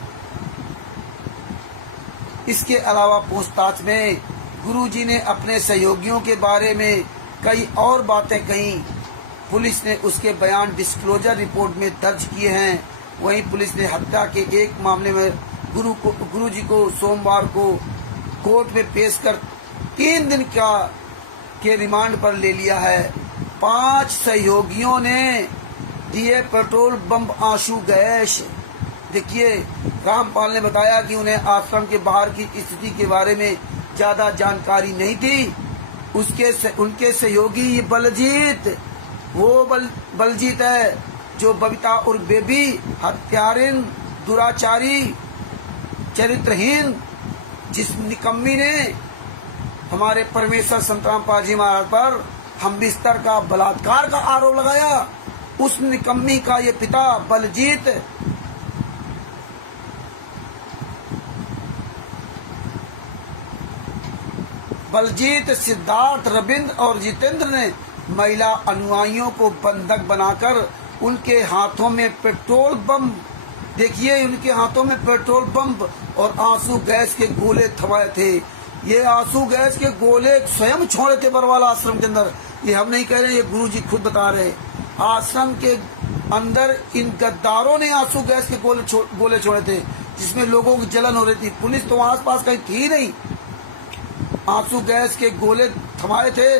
इसके अलावा पूछताछ में गुरुजी ने अपने सहयोगियों के बारे में कई और बातें कही। पुलिस ने उसके बयान डिस्क्लोजर रिपोर्ट में दर्ज किए हैं। वहीं पुलिस ने हत्या के एक मामले में गुरुजी को सोमवार को कोर्ट में पेश कर 3 दिन के रिमांड पर ले लिया है। 5 सहयोगियों ने दिए पेट्रोल बम आंसू गैस। देखिए, रामपाल ने बताया कि उन्हें आश्रम के बाहर की स्थिति के बारे में ज्यादा जानकारी नहीं थी। उनके सहयोगी बलजीत, वो बलजीत है जो बबीता और बेबी, हत्यारिन, दुराचारी, चरित्रहीन, जिस निकम्मी ने हमारे परमेश्वर संतराम पाजी महाराज पर हम बिस्तर का बलात्कार का आरोप लगाया। उस निकम्मी का ये पिता बलजीत, सिद्धार्थ, रविंद्र और जितेंद्र ने महिला अनुयायियों को बंधक बनाकर उनके हाथों में पेट्रोल बम, देखिए उनके हाथों में पेट्रोल बम और आंसू गैस के गोले थमाए थे। ये आंसू गैस के गोले स्वयं छोड़े थे बरवाला आश्रम के अंदर। ये हम नहीं कह रहे, ये गुरु जी खुद बता रहे। आश्रम के अंदर इन गद्दारों ने आंसू गैस के गोले छोड़े थे, जिसमें लोगों की जलन हो रही थी। पुलिस तो आस पास कहीं थी नहीं। आंसू गैस के गोले थमाए थे।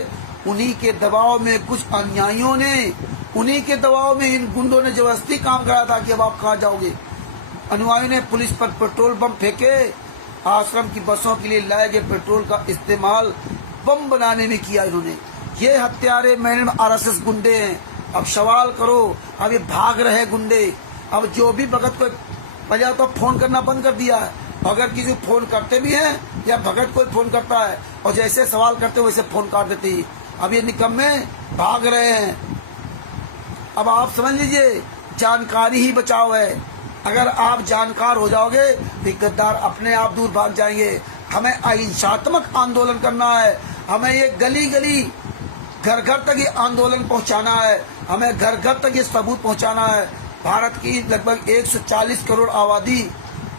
उन्हीं के दबाव में कुछ अनुयायियों ने, उन्हीं के दबाव में इन गुंडों ने जबरदस्ती काम कराया था कि अब आप कहाँ जाओगे। अनुयायियों ने पुलिस पर पेट्रोल बम फेंके। आश्रम की बसों के लिए लाए गए पेट्रोल का इस्तेमाल बम बनाने में किया इन्होंने। ये हत्यारे मैंने आरएसएस गुंडे हैं। अब सवाल करो, अब ये भाग रहे गुंडे। अब जो भी भगत को बजा तो फोन करना बंद कर दिया है। अगर किसी को फोन करते भी हैं या भगत कोई फोन करता है और जैसे सवाल करते वैसे फोन काट देते ही। अब ये निकम्मे भाग रहे हैं। अब आप समझ लीजिए, जानकारी ही बचाव है। अगर आप जानकार हो जाओगे तो गद्दार अपने आप दूर भाग जाएंगे। हमें अहिंसात्मक आंदोलन करना है। हमें ये गली गली, घर घर तक ये आंदोलन पहुंचाना है। हमें घर घर तक ये सबूत पहुंचाना है। भारत की लगभग 140 करोड़ आबादी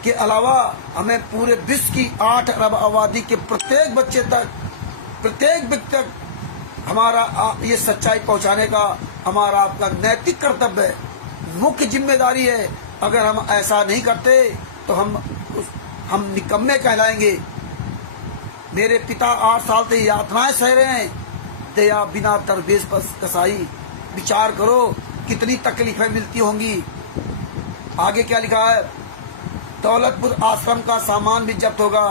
के अलावा हमें पूरे विश्व की 8 अरब आबादी के प्रत्येक बच्चे तक, प्रत्येक व्यक्ति तक हमारा ये सच्चाई पहुंचाने का हमारा आपका नैतिक कर्तव्य है, मुख्य जिम्मेदारी है। अगर हम ऐसा नहीं करते तो हम निकम्मे कहलाएंगे। मेरे पिता 8 साल से यातनाएं सह रहे हैं। दया बिना तरबेज पर कसाई। विचार करो कितनी तकलीफें मिलती होंगी। आगे क्या लिखा है? दौलतपुर आश्रम का सामान भी जब्त होगा।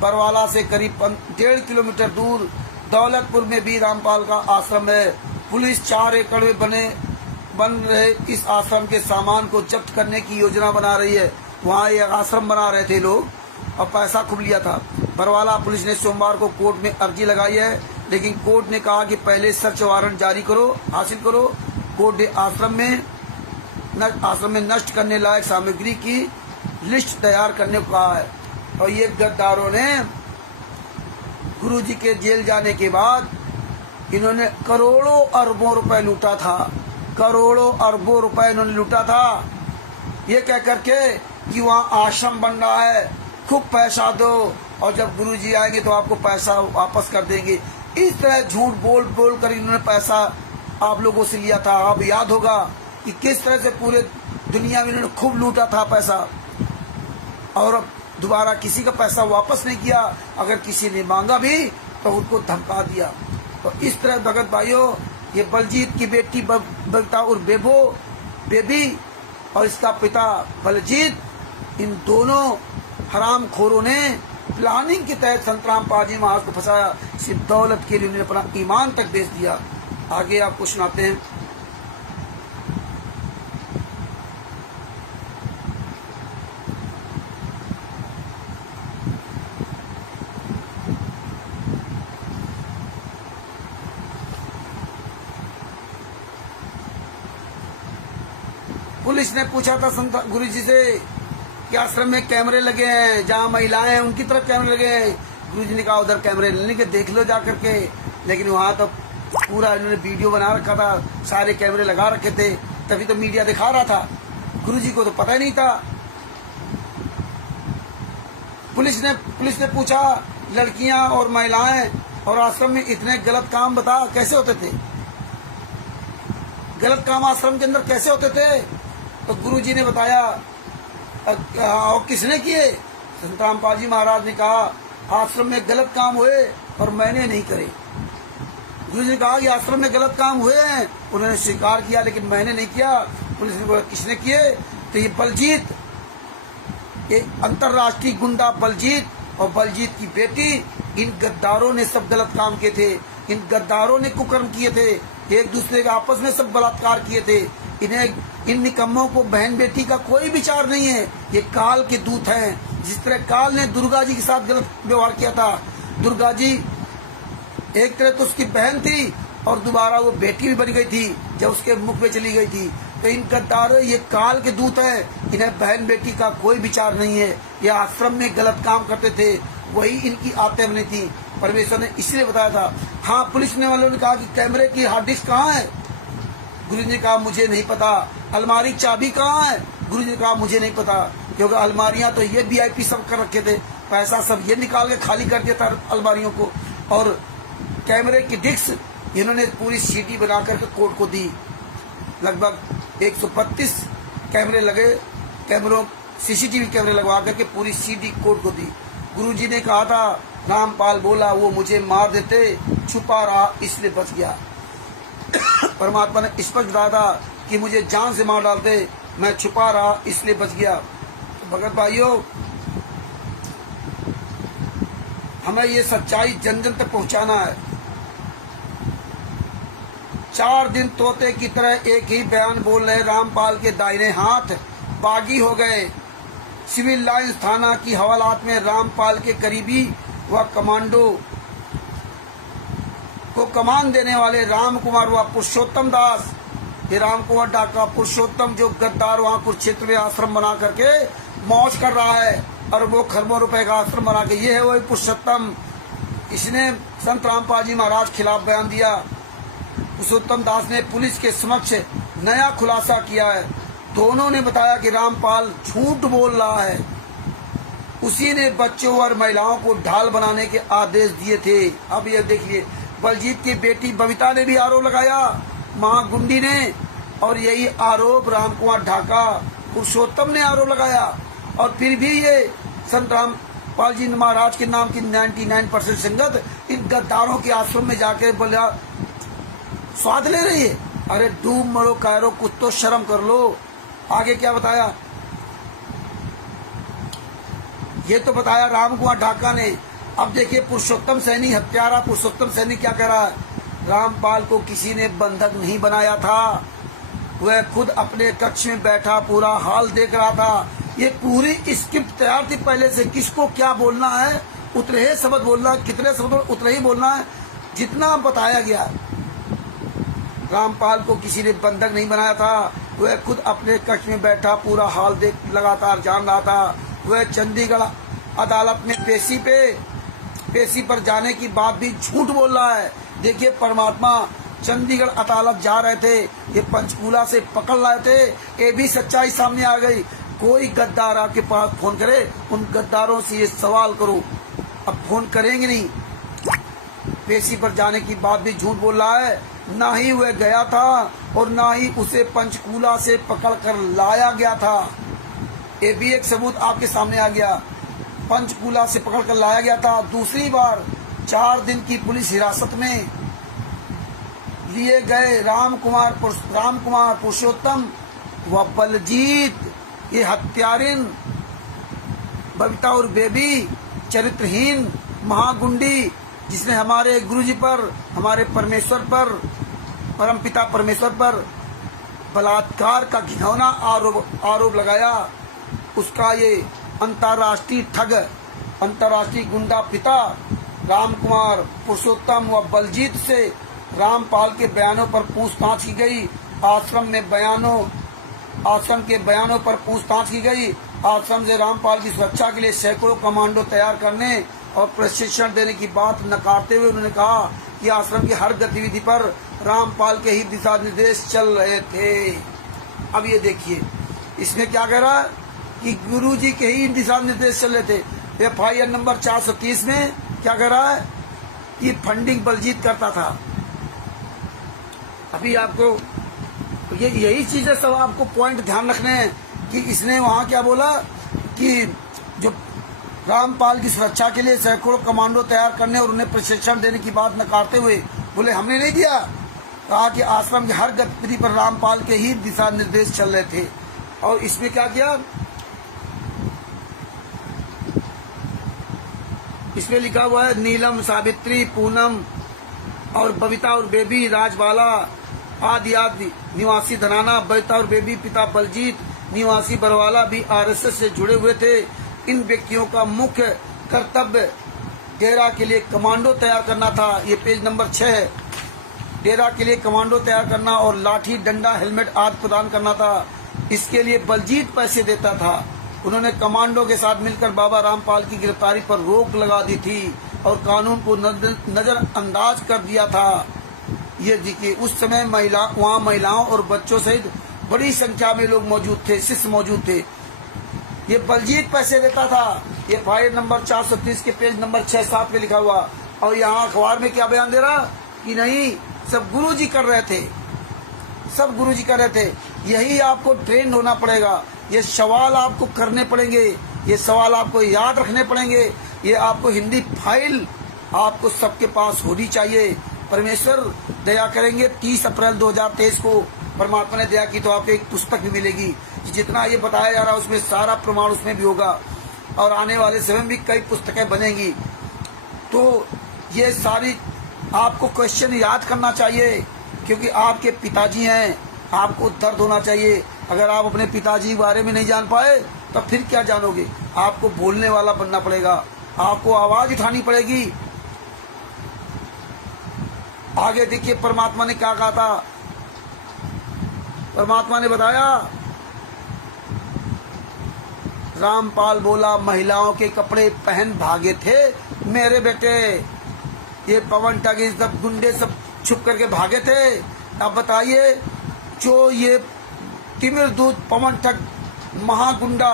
बरवाला से करीब 1.5 किलोमीटर दूर दौलतपुर में भी रामपाल का आश्रम है। पुलिस 4 एकड़ में बन रहे इस आश्रम के सामान को जब्त करने की योजना बना रही है। वहाँ एक आश्रम बना रहे थे लोग और पैसा खूब लिया था। बरवाला पुलिस ने सोमवार को कोर्ट में अर्जी लगाई है, लेकिन कोर्ट ने कहा कि पहले सर्च वारंट जारी करो, हासिल करो। कोर्ट ने आश्रम में नष्ट करने लायक सामग्री की लिस्ट तैयार करने को कहा है। और ये गद्दारों ने गुरुजी के जेल जाने के बाद इन्होंने करोड़ों अरबों रुपए लूटा था। करोड़ों अरबों रुपए इन्होंने लूटा था, ये कह करके कि वहाँ आश्रम बन रहा है, खूब पैसा दो और जब गुरुजी आएंगे तो आपको पैसा वापस कर देंगे। इस तरह झूठ बोल बोल कर इन्होंने पैसा आप लोगों से लिया था। अब याद होगा कि किस तरह से पूरे दुनिया में इन्होंने खूब लूटा था पैसा, और अब दोबारा किसी का पैसा वापस नहीं किया। अगर किसी ने मांगा भी तो उनको धमका दिया। तो इस तरह भगत भाइयों, ये बलजीत की बेटी बबीता और बेबी और इसका पिता बलजीत, इन दोनों हरामखोरों ने प्लानिंग के तहत संतराम पाजी महाराज को फंसाया। सिर्फ दौलत के लिए उन्होंने अपना ईमान तक बेच दिया। आगे आपको सुनाते हैं। पुलिस ने पूछा था संत गुरुजी से कि आश्रम में कैमरे लगे हैं, जहाँ महिलाएं हैं उनकी तरफ कैमरे लगे हैं। गुरुजी ने कहा उधर कैमरे लेने के देख लो जा करके, लेकिन वहाँ तो पूरा इन्होंने वीडियो बना रखा था, सारे कैमरे लगा रखे थे, तभी तो मीडिया दिखा रहा था। गुरुजी को तो पता ही नहीं था। पुलिस ने पूछा लड़कियां और महिलाएं और आश्रम में इतने गलत काम बता कैसे होते थे, गलत काम आश्रम के अंदर कैसे होते थे? तो गुरुजी ने बताया और किसने किए? संतराम पाजी महाराज ने कहा आश्रम में गलत काम हुए और मैंने नहीं करे। गुरुजी ने कहा कि आश्रम में गलत काम हुए हैं, उन्होंने स्वीकार किया, लेकिन मैंने नहीं किया। पुलिस ने बोला किसने किए? तो ये बलजीत, ये अंतर्राष्ट्रीय गुंडा बलजीत और बलजीत की बेटी, इन गद्दारों ने सब गलत काम किए थे। इन गद्दारों ने कुकर्म किए थे, एक दूसरे के आपस में सब बलात्कार किए थे। इन निकम्मों को बहन बेटी का कोई विचार नहीं है। ये काल के दूत हैं। जिस तरह काल ने दुर्गा जी के साथ गलत व्यवहार किया था, दुर्गा जी एक तरह तो उसकी बहन थी और दोबारा वो बेटी भी बन गई थी जब उसके मुख में चली गई थी। तो इन गद्दारों, ये काल के दूत हैं, इन्हें बहन बेटी का कोई विचार नहीं है। ये आश्रम में गलत काम करते थे, वही इनकी आते बनी थी। परमेश्वर ने इसलिए बताया था। हाँ, पुलिस ने वालों ने कहा कि कैमरे की हार्ड डिस्क कहाँ है? गुरु जी ने कहा मुझे नहीं पता। अलमारी चाबी कहाँ है? गुरु जी ने कहा मुझे नहीं पता, क्योंकि अलमारियां तो ये VIP सब कर रखे थे, पैसा सब ये निकाल के खाली कर दिया था अलमारियों को। और कैमरे की डिस्क इन्होंने पूरी सीडी बना करके कोर्ट को दी। लगभग 132 कैमरे लगे, कैमरों CCTV कैमरे लगवा करके पूरी सीडी कोर्ट को दी। गुरुजी ने कहा था, रामपाल बोला वो मुझे मार देते, छुपा रहा इसलिए बच गया। परमात्मा ने स्पष्ट बताया था कि मुझे जान से मार डालते, मैं छुपा रहा इसलिए बच गया। तो भगत भाइयों, हमें ये सच्चाई जन जन तक पहुंचाना है। 4 दिन तोते की तरह एक ही बयान बोल रहे रामपाल के दाहिने हाथ बागी हो गए। सिविल लाइंस थाना की हवालात में रामपाल के करीबी व कमांडो को कमान देने वाले राम कुमार व पुरुषोत्तम दास, ये राम कुमार डाका पुरुषोत्तम जो गद्दार वहां कुरुक्षेत्र में आश्रम बना करके मौज कर रहा है और वो खरबों रुपए का आश्रम बना के, ये है वही पुरुषोत्तम। इसने संत रामपाल जी महाराज खिलाफ बयान दिया। पुरुषोत्तम दास ने पुलिस के समक्ष नया खुलासा किया है। दोनों ने बताया कि रामपाल झूठ बोल रहा है। उसी ने बच्चों और महिलाओं को ढाल बनाने के आदेश दिए थे। अब ये देखिए, बलजीत की बेटी बबीता ने भी आरोप लगाया, महागुंडी ने, और यही आरोप रामकुमार ढाका पुरुषोत्तम ने आरोप लगाया। और फिर भी ये संत रामपाल जी महाराज के नाम की 99% संगत इन गद्दारों के आश्रम में जाकर बोला स्वाद ले रही है। अरे डूब मरो कायरो, कुछ तो शर्म कर लो। आगे क्या बताया? ये तो बताया रामकुमार ढाका ने। अब देखिए पुरुषोत्तम सैनी, हत्यारा पुरुषोत्तम सैनी क्या कह रहा है? रामपाल को किसी ने बंधक नहीं बनाया था, वह खुद अपने कक्ष में बैठा पूरा हाल देख रहा था। ये पूरी स्क्रिप्ट तैयार थी पहले से, किसको क्या बोलना है, उतने ही शब्द बोलना, कितने शब्द उतने ही बोलना है जितना बताया गया। रामपाल को किसी ने बंधक नहीं बनाया था, वह खुद अपने कक्ष में बैठा पूरा हाल देख लगातार जान रहा था। वह चंडीगढ़ अदालत में पेशी पर जाने की बात भी झूठ बोल रहा है। देखिए, परमात्मा चंडीगढ़ अदालत जा रहे थे, ये पंचकूला से पकड़ लाए थे, ये भी सच्चाई सामने आ गई। कोई गद्दार आपके पास फोन करे, उन गद्दारों से ये सवाल करो, अब फोन करेंगे नहीं। पेशी पर जाने की बात भी झूठ बोल रहा है। ना ही वह गया था और ना ही उसे पंचकूला से पकड़कर लाया गया था। ये भी एक सबूत आपके सामने आ गया। पंचकूला से पकड़कर लाया गया था। दूसरी बार 4 दिन की पुलिस हिरासत में लिए गए रामकुमार पुरुषोत्तम व बलजीत, ये हत्यारिन बबीता और बेबी, चरित्रहीन महागुंडी, जिसने हमारे गुरुजी पर, हमारे परमेश्वर पर, परमपिता परमेश्वर पर बलात्कार का घिनौना आरोप लगाया। उसका ये अंतर्राष्ट्रीय ठग, अंतर्राष्ट्रीय गुंडा पिता रामकुमार पुरुषोत्तम व बलजीत से रामपाल के बयानों पर पूछताछ की गई। आश्रम के बयानों पर पूछताछ की गई। आश्रम से रामपाल की सुरक्षा के लिए सैकड़ों कमांडो तैयार करने और प्रशिक्षण देने की बात नकारते हुए उन्होंने कहा कि आश्रम की हर गतिविधि पर रामपाल के ही दिशा निर्देश चल रहे थे। अब ये देखिए, इसमें क्या कह रहा है कि गुरुजी के ही दिशा निर्देश चल रहे थे। FIR नंबर 430 में क्या कह रहा है कि फंडिंग बलजीत करता था। अभी आपको ये यही चीजें सब आपको पॉइंट ध्यान रखने हैं कि इसने वहां क्या बोला कि जो रामपाल की सुरक्षा के लिए सैकड़ों कमांडो तैयार करने और उन्हें प्रशिक्षण देने की बात नकारते हुए बोले हमने नहीं दिया। कहा कि आश्रम की हर गतिविधि पर रामपाल के ही दिशा निर्देश चल रहे थे। और इसमें क्या किया, इसमें लिखा हुआ है नीलम, सावित्री, पूनम और बबीता और बेबी, राजबाला आदि निवासी धनाना, बबीता और बेबी पिता बलजीत निवासी बरवाला भी RSS से जुड़े हुए थे। इन व्यक्तियों का मुख्य कर्तव्य डेरा के लिए कमांडो तैयार करना था, ये पेज नंबर 6 है। डेरा के लिए कमांडो तैयार करना और लाठी डंडा हेलमेट आदि प्रदान करना था। इसके लिए बलजीत पैसे देता था। उन्होंने कमांडो के साथ मिलकर बाबा रामपाल की गिरफ्तारी पर रोक लगा दी थी और कानून को नजरअंदाज कर दिया था। ये देखिए, उस समय वहाँ महिलाओं और बच्चों सहित बड़ी संख्या में लोग मौजूद थे, शिष्य मौजूद थे। ये बलजीत पैसे देता था। ये फाइल नंबर 430 के पेज नंबर 6-7 पे लिखा हुआ। और यहाँ अखबार में क्या बयान दे रहा कि नहीं, सब गुरुजी कर रहे थे, सब गुरुजी कर रहे थे। यही आपको ट्रेन होना पड़ेगा। ये सवाल आपको करने पड़ेंगे, ये सवाल आपको याद रखने पड़ेंगे। ये आपको हिंदी फाइल आपको सबके पास होनी चाहिए। परमेश्वर दया करेंगे। 30 अप्रैल 2023 को परमात्मा ने दया की तो आपको एक पुस्तक भी मिलेगी। जितना ये बताया जा रहा है उसमें सारा प्रमाण उसमें भी होगा और आने वाले समय में भी कई पुस्तकें बनेंगी। तो ये सारी आपको क्वेश्चन याद करना चाहिए, क्योंकि आपके पिताजी हैं, आपको दर्द होना चाहिए। अगर आप अपने पिताजी के बारे में नहीं जान पाए तो फिर क्या जानोगे। आपको बोलने वाला बनना पड़ेगा, आपको आवाज उठानी पड़ेगी। आगे देखिए परमात्मा ने क्या कहा था। परमात्मा ने बताया, रामपाल बोला, महिलाओं के कपड़े पहन भागे थे मेरे बेटे। ये पवन ठग सब गुंडे सब छुप करके भागे थे। अब बताइए, जो ये तिमिर दूत पवन ठग महागुंडा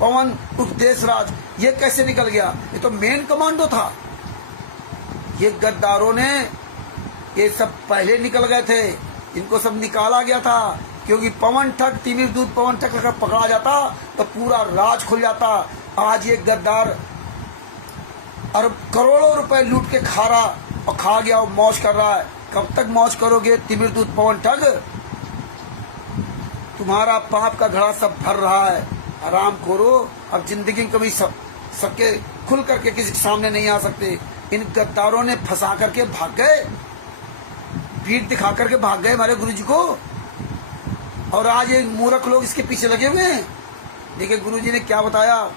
पवन उपदेशराज, ये कैसे निकल गया? ये तो मेन कमांडो था। ये गद्दारों ने ये सब पहले निकल गए थे, इनको सब निकाला गया था। क्योंकि पवन ठग, तिमिर दूत पवन ठग अगर पकड़ा जाता तो पूरा राज खुल जाता। आज ये गद्दार अरब करोड़ों रुपए लूट के खा रहा और खा गया और मौज कर रहा है। कब तक मौज करोगे तिमिर दूत पवन ठग? तुम्हारा पाप का घड़ा सब भर रहा है। आराम करो। अब जिंदगी में कभी सबके खुल करके किसी के सामने नहीं आ सकते। इन गद्दारों ने फंसा करके भाग गए, पीठ दिखा करके भाग गए हमारे गुरुजी को, और आज ये मूर्ख लोग इसके पीछे लगे हुए हैं। देखिए गुरुजी ने क्या बताया।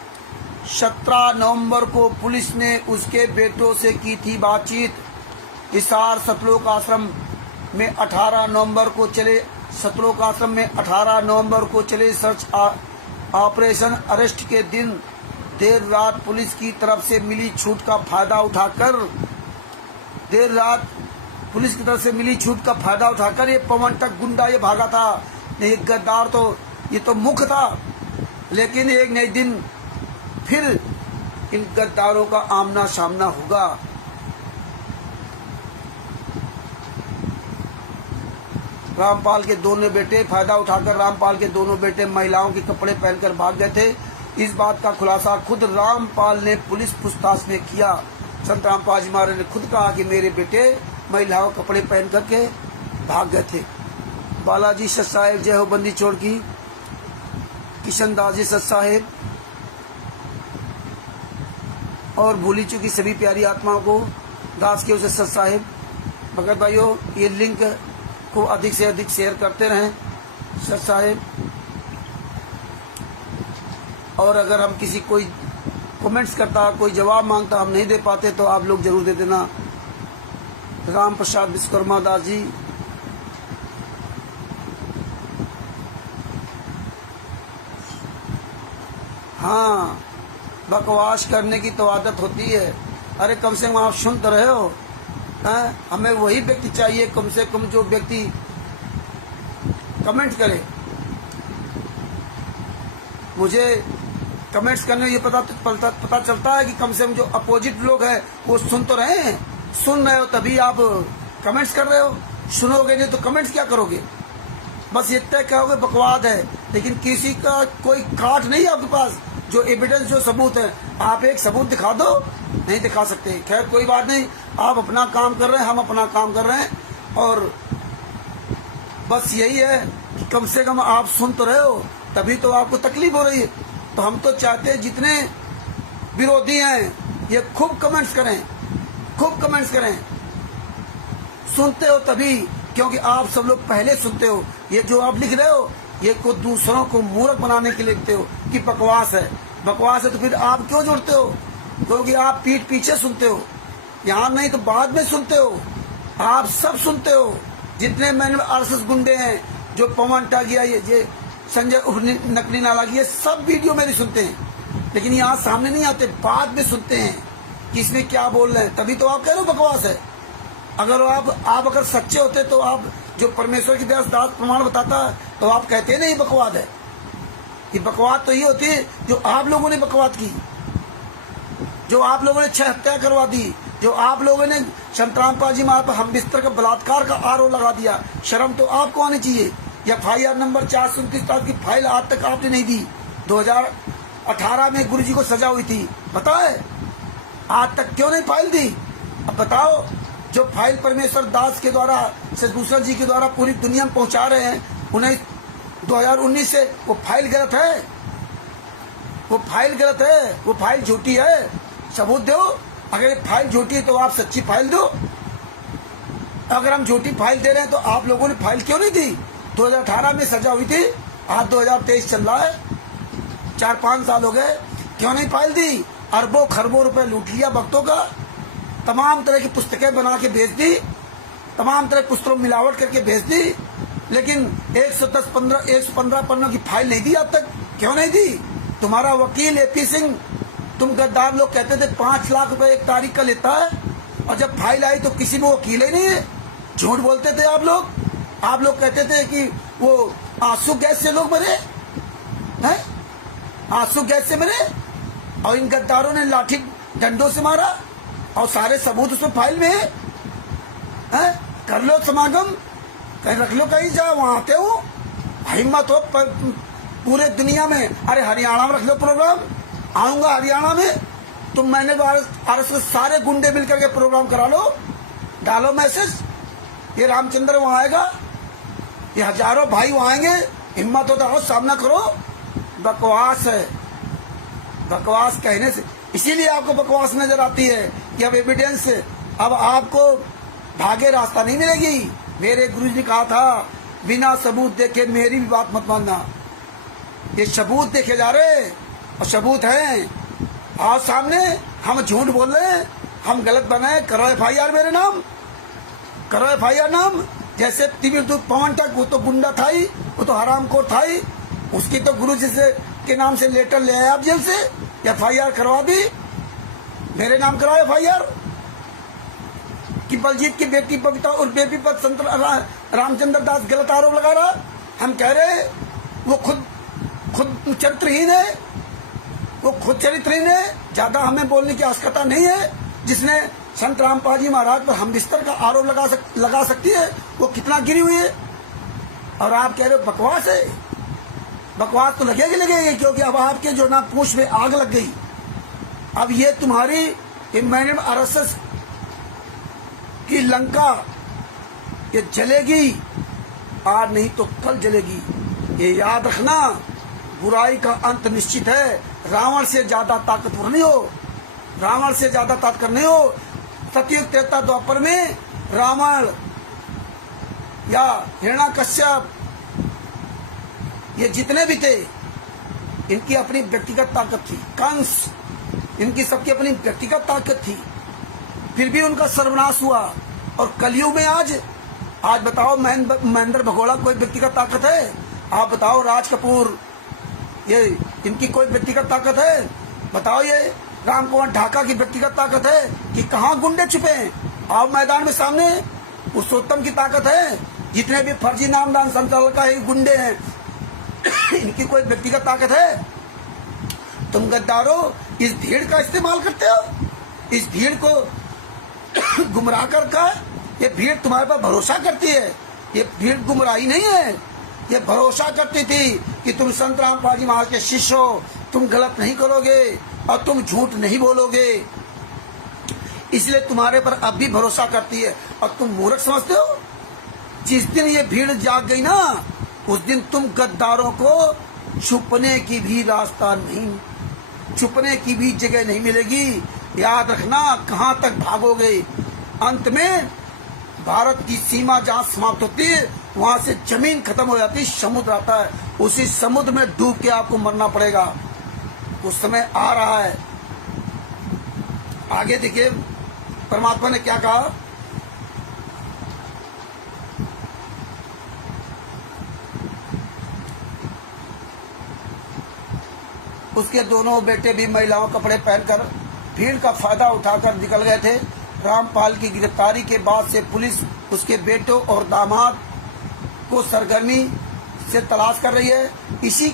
17 नवंबर को पुलिस ने उसके बेटों से की थी बातचीत। हिसार सतलोक आश्रम में 18 नवंबर को चले सतलोक आश्रम में 18 नवंबर को चले सर्च ऑपरेशन अरेस्ट के दिन देर रात पुलिस की तरफ से मिली छूट का फायदा उठाकर ये पवन ठग गुंडा ये भागा था। नहीं, गद्दार तो ये तो मुख्य था, लेकिन एक नए दिन फिर इन गद्दारों का आमना सामना होगा। रामपाल के दोनों बेटे फायदा उठाकर रामपाल के दोनों बेटे महिलाओं के कपड़े पहनकर भाग गए थे। इस बात का खुलासा खुद रामपाल ने पुलिस पूछताछ में किया। संत रामपाल जी महाराज ने खुद कहा कि मेरे बेटे महिलाओं के कपड़े पहन करके भाग गए थे। बालाजी सत साहेब जय हो बंदी छोड़ की, किशन दास जी सत साहेब और भूली चुकी सभी प्यारी आत्माओं को दास के उसे सत साहेब। भगत भाइयों, ये लिंक को अधिक से अधिक शेयर करते रहें सत साहेब। और अगर हम किसी कोई कमेंट्स करता, कोई जवाब मांगता, हम नहीं दे पाते तो आप लोग जरूर दे देना। राम प्रसाद विश्वकर्मा दास जी, हाँ, बकवास करने की तो आदत होती है। अरे कम से कम आप सुन तो रहे हो। हमें वही व्यक्ति चाहिए कम से कम जो व्यक्ति कमेंट करे। मुझे कमेंट्स करने में ये पता चलता है कि कम से कम जो अपोजिट लोग हैं वो सुन तो रहे हैं। सुन रहे हो तभी आप कमेंट्स कर रहे हो, सुनोगे नहीं तो कमेंट्स क्या करोगे? बस इतना कहोगे बकवाद है, लेकिन किसी का कोई काट नहीं है आपके पास जो एविडेंस, जो सबूत है। आप एक सबूत दिखा दो, नहीं दिखा सकते। खैर कोई बात नहीं, आप अपना काम कर रहे हैं, हम अपना काम कर रहे हैं, और बस यही है कि कम से कम आप सुन तो रहे हो, तभी तो आपको तकलीफ हो रही है। तो हम तो चाहते हैं जितने विरोधी हैं ये खूब कमेंट्स करें, खूब कमेंट्स करें। सुनते हो तभी, क्योंकि आप सब लोग पहले सुनते हो। ये जो आप लिख रहे हो ये को दूसरों को मूर्ख बनाने के लिए लिखते हो कि बकवास है। बकवास है तो फिर आप क्यों जुड़ते हो? क्योंकि आप पीठ पीछे सुनते हो, यहाँ नहीं तो बाद में सुनते हो। आप सब सुनते हो, जितने मैंने आरएसएस गुंडे हैं, जो पवन टागिया, ये संजय नकली नाला, ये सब वीडियो मेरी सुनते हैं, लेकिन यहाँ सामने नहीं आते, बाद में सुनते हैं कि इसमें क्या बोल रहे हैं। तभी तो आप कह रहे हो बकवास है। अगर आप अगर सच्चे होते तो आप, जो परमेश्वर की दास प्रमाण बताता, तो आप कहते नहीं बकवास है। ये बकवास तो ये होती है जो आप लोगों ने बकवास की, जो आप लोगों ने 6 हत्या करवा दी, जो आप लोगों ने संतराम पाजी महाराज पर हम बिस्तर का बलात्कार का आरोप लगा दिया। शर्म तो आपको आनी चाहिए। FIR नंबर 429 की फाइल आज तक आपने नहीं दी। 2018 में गुरुजी को सजा हुई थी, पता है? आज तक क्यों नहीं फाइल दी? अब बताओ, जो फाइल परमेश्वर दास के द्वारा, सदभूषण जी के द्वारा पूरी दुनिया में पहुंचा रहे हैं, उन्हें 2019 से वो फाइल गलत है, वो फाइल गलत है, वो फाइल झूठी है। सबूत दो। अगर ये फाइल झूठी है तो आप सच्ची फाइल दो। अगर हम झूठी फाइल दे रहे हैं तो आप लोगों ने फाइल क्यों नहीं दी? 2018 में सजा हुई थी, आज 2023 चल रहा है, 4-5 साल हो गए, क्यों नहीं फाइल दी? अरबों खरबों रुपए लूट लिया भक्तों का, तमाम तरह की पुस्तकें बना के भेज दी, तमाम तरह की पुस्तकों मिलावट करके भेज दी, लेकिन 115 पन्नों की फाइल नहीं दी अब तक। क्यों नहीं दी? तुम्हारा वकील AP सिंह, तुम गद्दार लोग कहते थे 5 लाख रुपए एक तारीख का लेता है, और जब फाइल आई तो किसी में वकील ही नहीं है। झूठ बोलते थे आप लोग। आप लोग कहते थे कि वो आंसू गैस से लोग मरे हैं, आंसू गैस से मरे, और इन गद्दारों ने लाठी डंडों से मारा, और सारे सबूत उसमें फाइल में है। कर लो समागम, कहीं रख लो, कहीं जाओ, वहां आते हो, हिम्मत हो पूरे दुनिया में। अरे हरियाणा में रख लो प्रोग्राम, आऊंगा हरियाणा में। तुम मैंने आरएसएस सारे गुंडे मिलकर के प्रोग्राम करा लो, डालो मैसेज, ये रामचंद्र वहां आएगा, ये हजारों भाई वहां आएंगे, हिम्मत हो तो आओ, सामना करो। बकवास है, बकवास कहने से, इसीलिए आपको बकवास नजर आती है कि अब एविडेंस, अब आपको भागे रास्ता नहीं मिलेगी। मेरे गुरुजी ने कहा था, बिना सबूत देखे मेरी भी बात मत मानना। ये सबूत देखे जा रहे, और सबूत हैं, और सामने हम झूठ बोल रहे हैं, हम गलत बनाए, करो FIR मेरे नाम, करो FIR नाम। जैसे तिमिरदूत पवन तक, वो तो गुंडा था ही, वो तो हरामखोर था ही, उसकी तो गुरुजी से के नाम से लेटर ले आए आप जेल से, FIR करवा दी, मेरे नाम कराओ FIR कि बलजीत की बेटी बबीता और बेबी पर संत रामचंद्र दास गलत आरोप लगा रहा। हम कह रहे वो खुद चरित्रहीन है, वो खुद चरित्रहीन है, ज्यादा हमें बोलने की आवश्यकता नहीं है। जिसने संत रामपाल जी महाराज पर हम बिस्तर का आरोप लगा सकती है, वो कितना गिरी हुई है, और आप कह रहे हो बकवास है। बकवास तो लगेगी, क्योंकि अब आपके जो ना पूंछ में आग लग गई। अब ये तुम्हारी RSS की लंका ये जलेगी, आज नहीं तो कल जलेगी, ये याद रखना। बुराई का अंत निश्चित है। रावण से ज्यादा ताकतवर नहीं हो, रावण से ज्यादा ताकतवर नहीं हो। सतयुग त्रेता द्वापर में रावण या हिरण्यकश्यप, ये जितने भी थे, इनकी अपनी व्यक्तिगत ताकत थी। कंस, इनकी सबकी अपनी व्यक्तिगत ताकत थी, फिर भी उनका सर्वनाश हुआ। और कलयुग में आज बताओ, महेंद्र भगोड़ा कोई व्यक्तिगत ताकत है? आप बताओ, राज कपूर, ये इनकी कोई व्यक्तिगत ताकत है? बताओ, ये राम कुमार ढाका की व्यक्तिगत ताकत है कि कहाँ गुंडे छुपे हैं? आओ मैदान में सामने, पुरुषोत्तम की ताकत है। जितने भी फर्जी नामदान संचालक का गुंडे हैं, इनकी कोई व्यक्तिगत ताकत है? तुम गद्दारों इस भीड़ का इस्तेमाल करते हो, इस भीड़ को गुमराह करके। ये भीड़ तुम्हारे पर भरोसा करती है, ये भीड़ गुमराही नहीं है, ये भरोसा करती थी कि तुम संत रामपाल जी महाराज के शिष्य हो, तुम गलत नहीं करोगे और तुम झूठ नहीं बोलोगे, इसलिए तुम्हारे पर अब भी भरोसा करती है। और तुम मूर्ख समझते हो? जिस दिन ये भीड़ जाग गई ना, उस दिन तुम गद्दारों को छुपने की भी रास्ता नहीं, छुपने की भी जगह नहीं मिलेगी। याद रखना, कहां तक भागोगे? अंत में भारत की सीमा जहां समाप्त होती है, वहां से जमीन खत्म हो जाती है, समुद्र आता है, उसी समुद्र में डूब के आपको मरना पड़ेगा। उस समय आ रहा है, आगे देखिए परमात्मा ने क्या कहा। उसके दोनों बेटे भी महिलाओं कपड़े पहनकर भीड़ का फायदा उठाकर निकल गए थे। रामपाल की गिरफ्तारी के बाद से पुलिस उसके बेटों और दामाद को सरगर्मी से तलाश कर रही है। इसी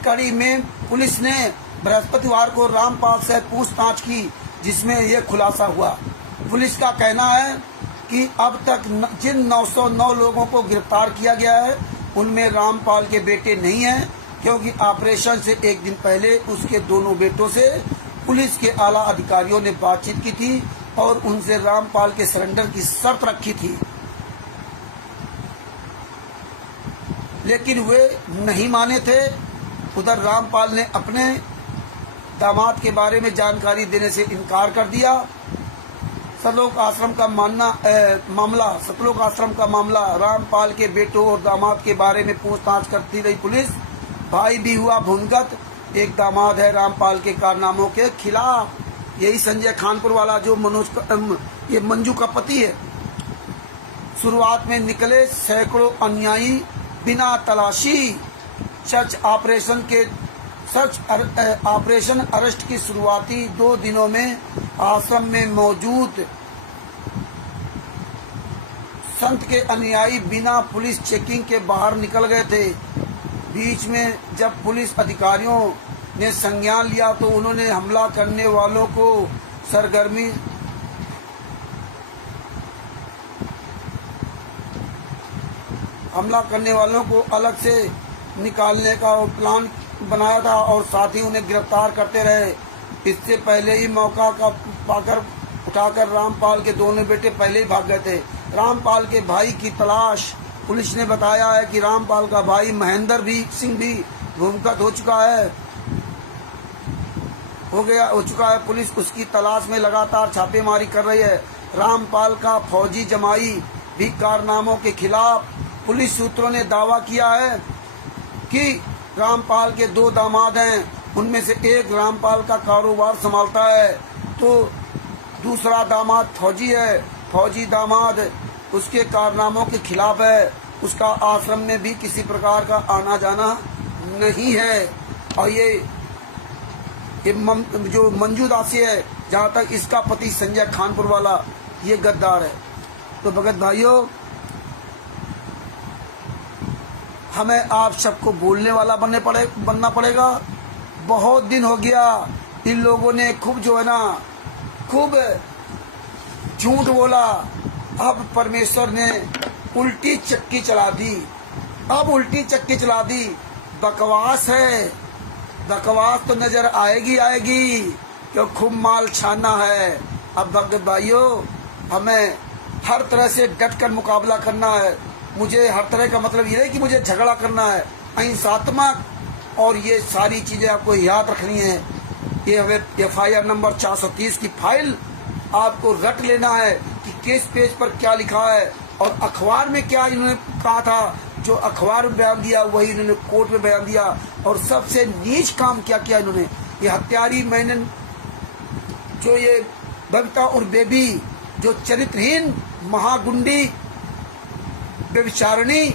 कड़ी में पुलिस ने बृहस्पतिवार को रामपाल से पूछताछ की, जिसमें यह खुलासा हुआ। पुलिस का कहना है कि अब तक जिन 909 लोगों को गिरफ्तार किया गया है उनमें रामपाल के बेटे नहीं हैं, क्योंकि ऑपरेशन से एक दिन पहले उसके दोनों बेटों से पुलिस के आला अधिकारियों ने बातचीत की थी और उनसे रामपाल के सरेंडर की शर्त रखी थी, लेकिन वे नहीं माने थे। उधर रामपाल ने अपने दामाद के बारे में जानकारी देने से इनकार कर दिया। सतलोक आश्रम का मामला रामपाल के बेटों और दामाद के बारे में पूछताछ करती रही पुलिस। भाई भी हुआ भूमिगत। एक दामाद है रामपाल के कारनामों के खिलाफ। यही संजय खानपुर वाला जो ये मंजू का पति है। शुरुआत में निकले सैकड़ों अनुयायी बिना तलाशी। सर्च ऑपरेशन अरेस्ट की शुरुआती 2 दिनों में आश्रम में मौजूद संत के अनुयायी बिना पुलिस चेकिंग के बाहर निकल गए थे। बीच में जब पुलिस अधिकारियों ने संज्ञान लिया तो उन्होंने हमला करने वालों को अलग से निकालने का प्लान बनाया था और साथ ही उन्हें गिरफ्तार करते रहे। इससे पहले ही मौका का पाकर उठाकर रामपाल के दोनों बेटे पहले ही भाग गए थे। रामपाल के भाई की तलाश। पुलिस ने बताया है कि रामपाल का भाई महेंद्र सिंह भी भूमिगत हो चुका है। पुलिस उसकी तलाश में लगातार छापेमारी कर रही है। रामपाल का फौजी जमाई भी कारनामों के खिलाफ। पुलिस सूत्रों ने दावा किया है कि रामपाल के 2 दामाद हैं, उनमें से एक रामपाल का कारोबार संभालता है तो दूसरा दामाद फौजी है। फौजी दामाद उसके कारनामों के खिलाफ है। उसका आश्रम में भी किसी प्रकार का आना जाना नहीं है। और ये जो मंजू दासी है, जहाँ तक इसका पति संजय खानपुर वाला, ये गद्दार है। तो भगत भाइयों, हमें आप सबको बोलने वाला बनना पड़ेगा। बहुत दिन हो गया इन लोगों ने खूब झूठ बोला। अब परमेश्वर ने उल्टी चक्की चला दी। बकवास है। बकवास तो नजर आएगी क्यों खूब माल छाना है। अब भगत भाइयों, हमें हर तरह से डट कर मुकाबला करना है। मुझे हर तरह का मतलब ये नहीं कि मुझे झगड़ा करना है, अहिंसात्मक। और ये सारी चीजें आपको याद रखनी है। ये हमें FIR नंबर 430 की फाइल आपको रट लेना है कि किस पेज पर क्या लिखा है और अखबार में क्या इन्होंने कहा था। जो अखबार में बयान दिया वही इन्होंने कोर्ट में बयान दिया। और सबसे नीच काम क्या किया इन्होंने। ये हत्यारी मैनन, जो ये बबीता और बेबी, जो चरित्रहीन महागुंडी व्यभिचारिणी,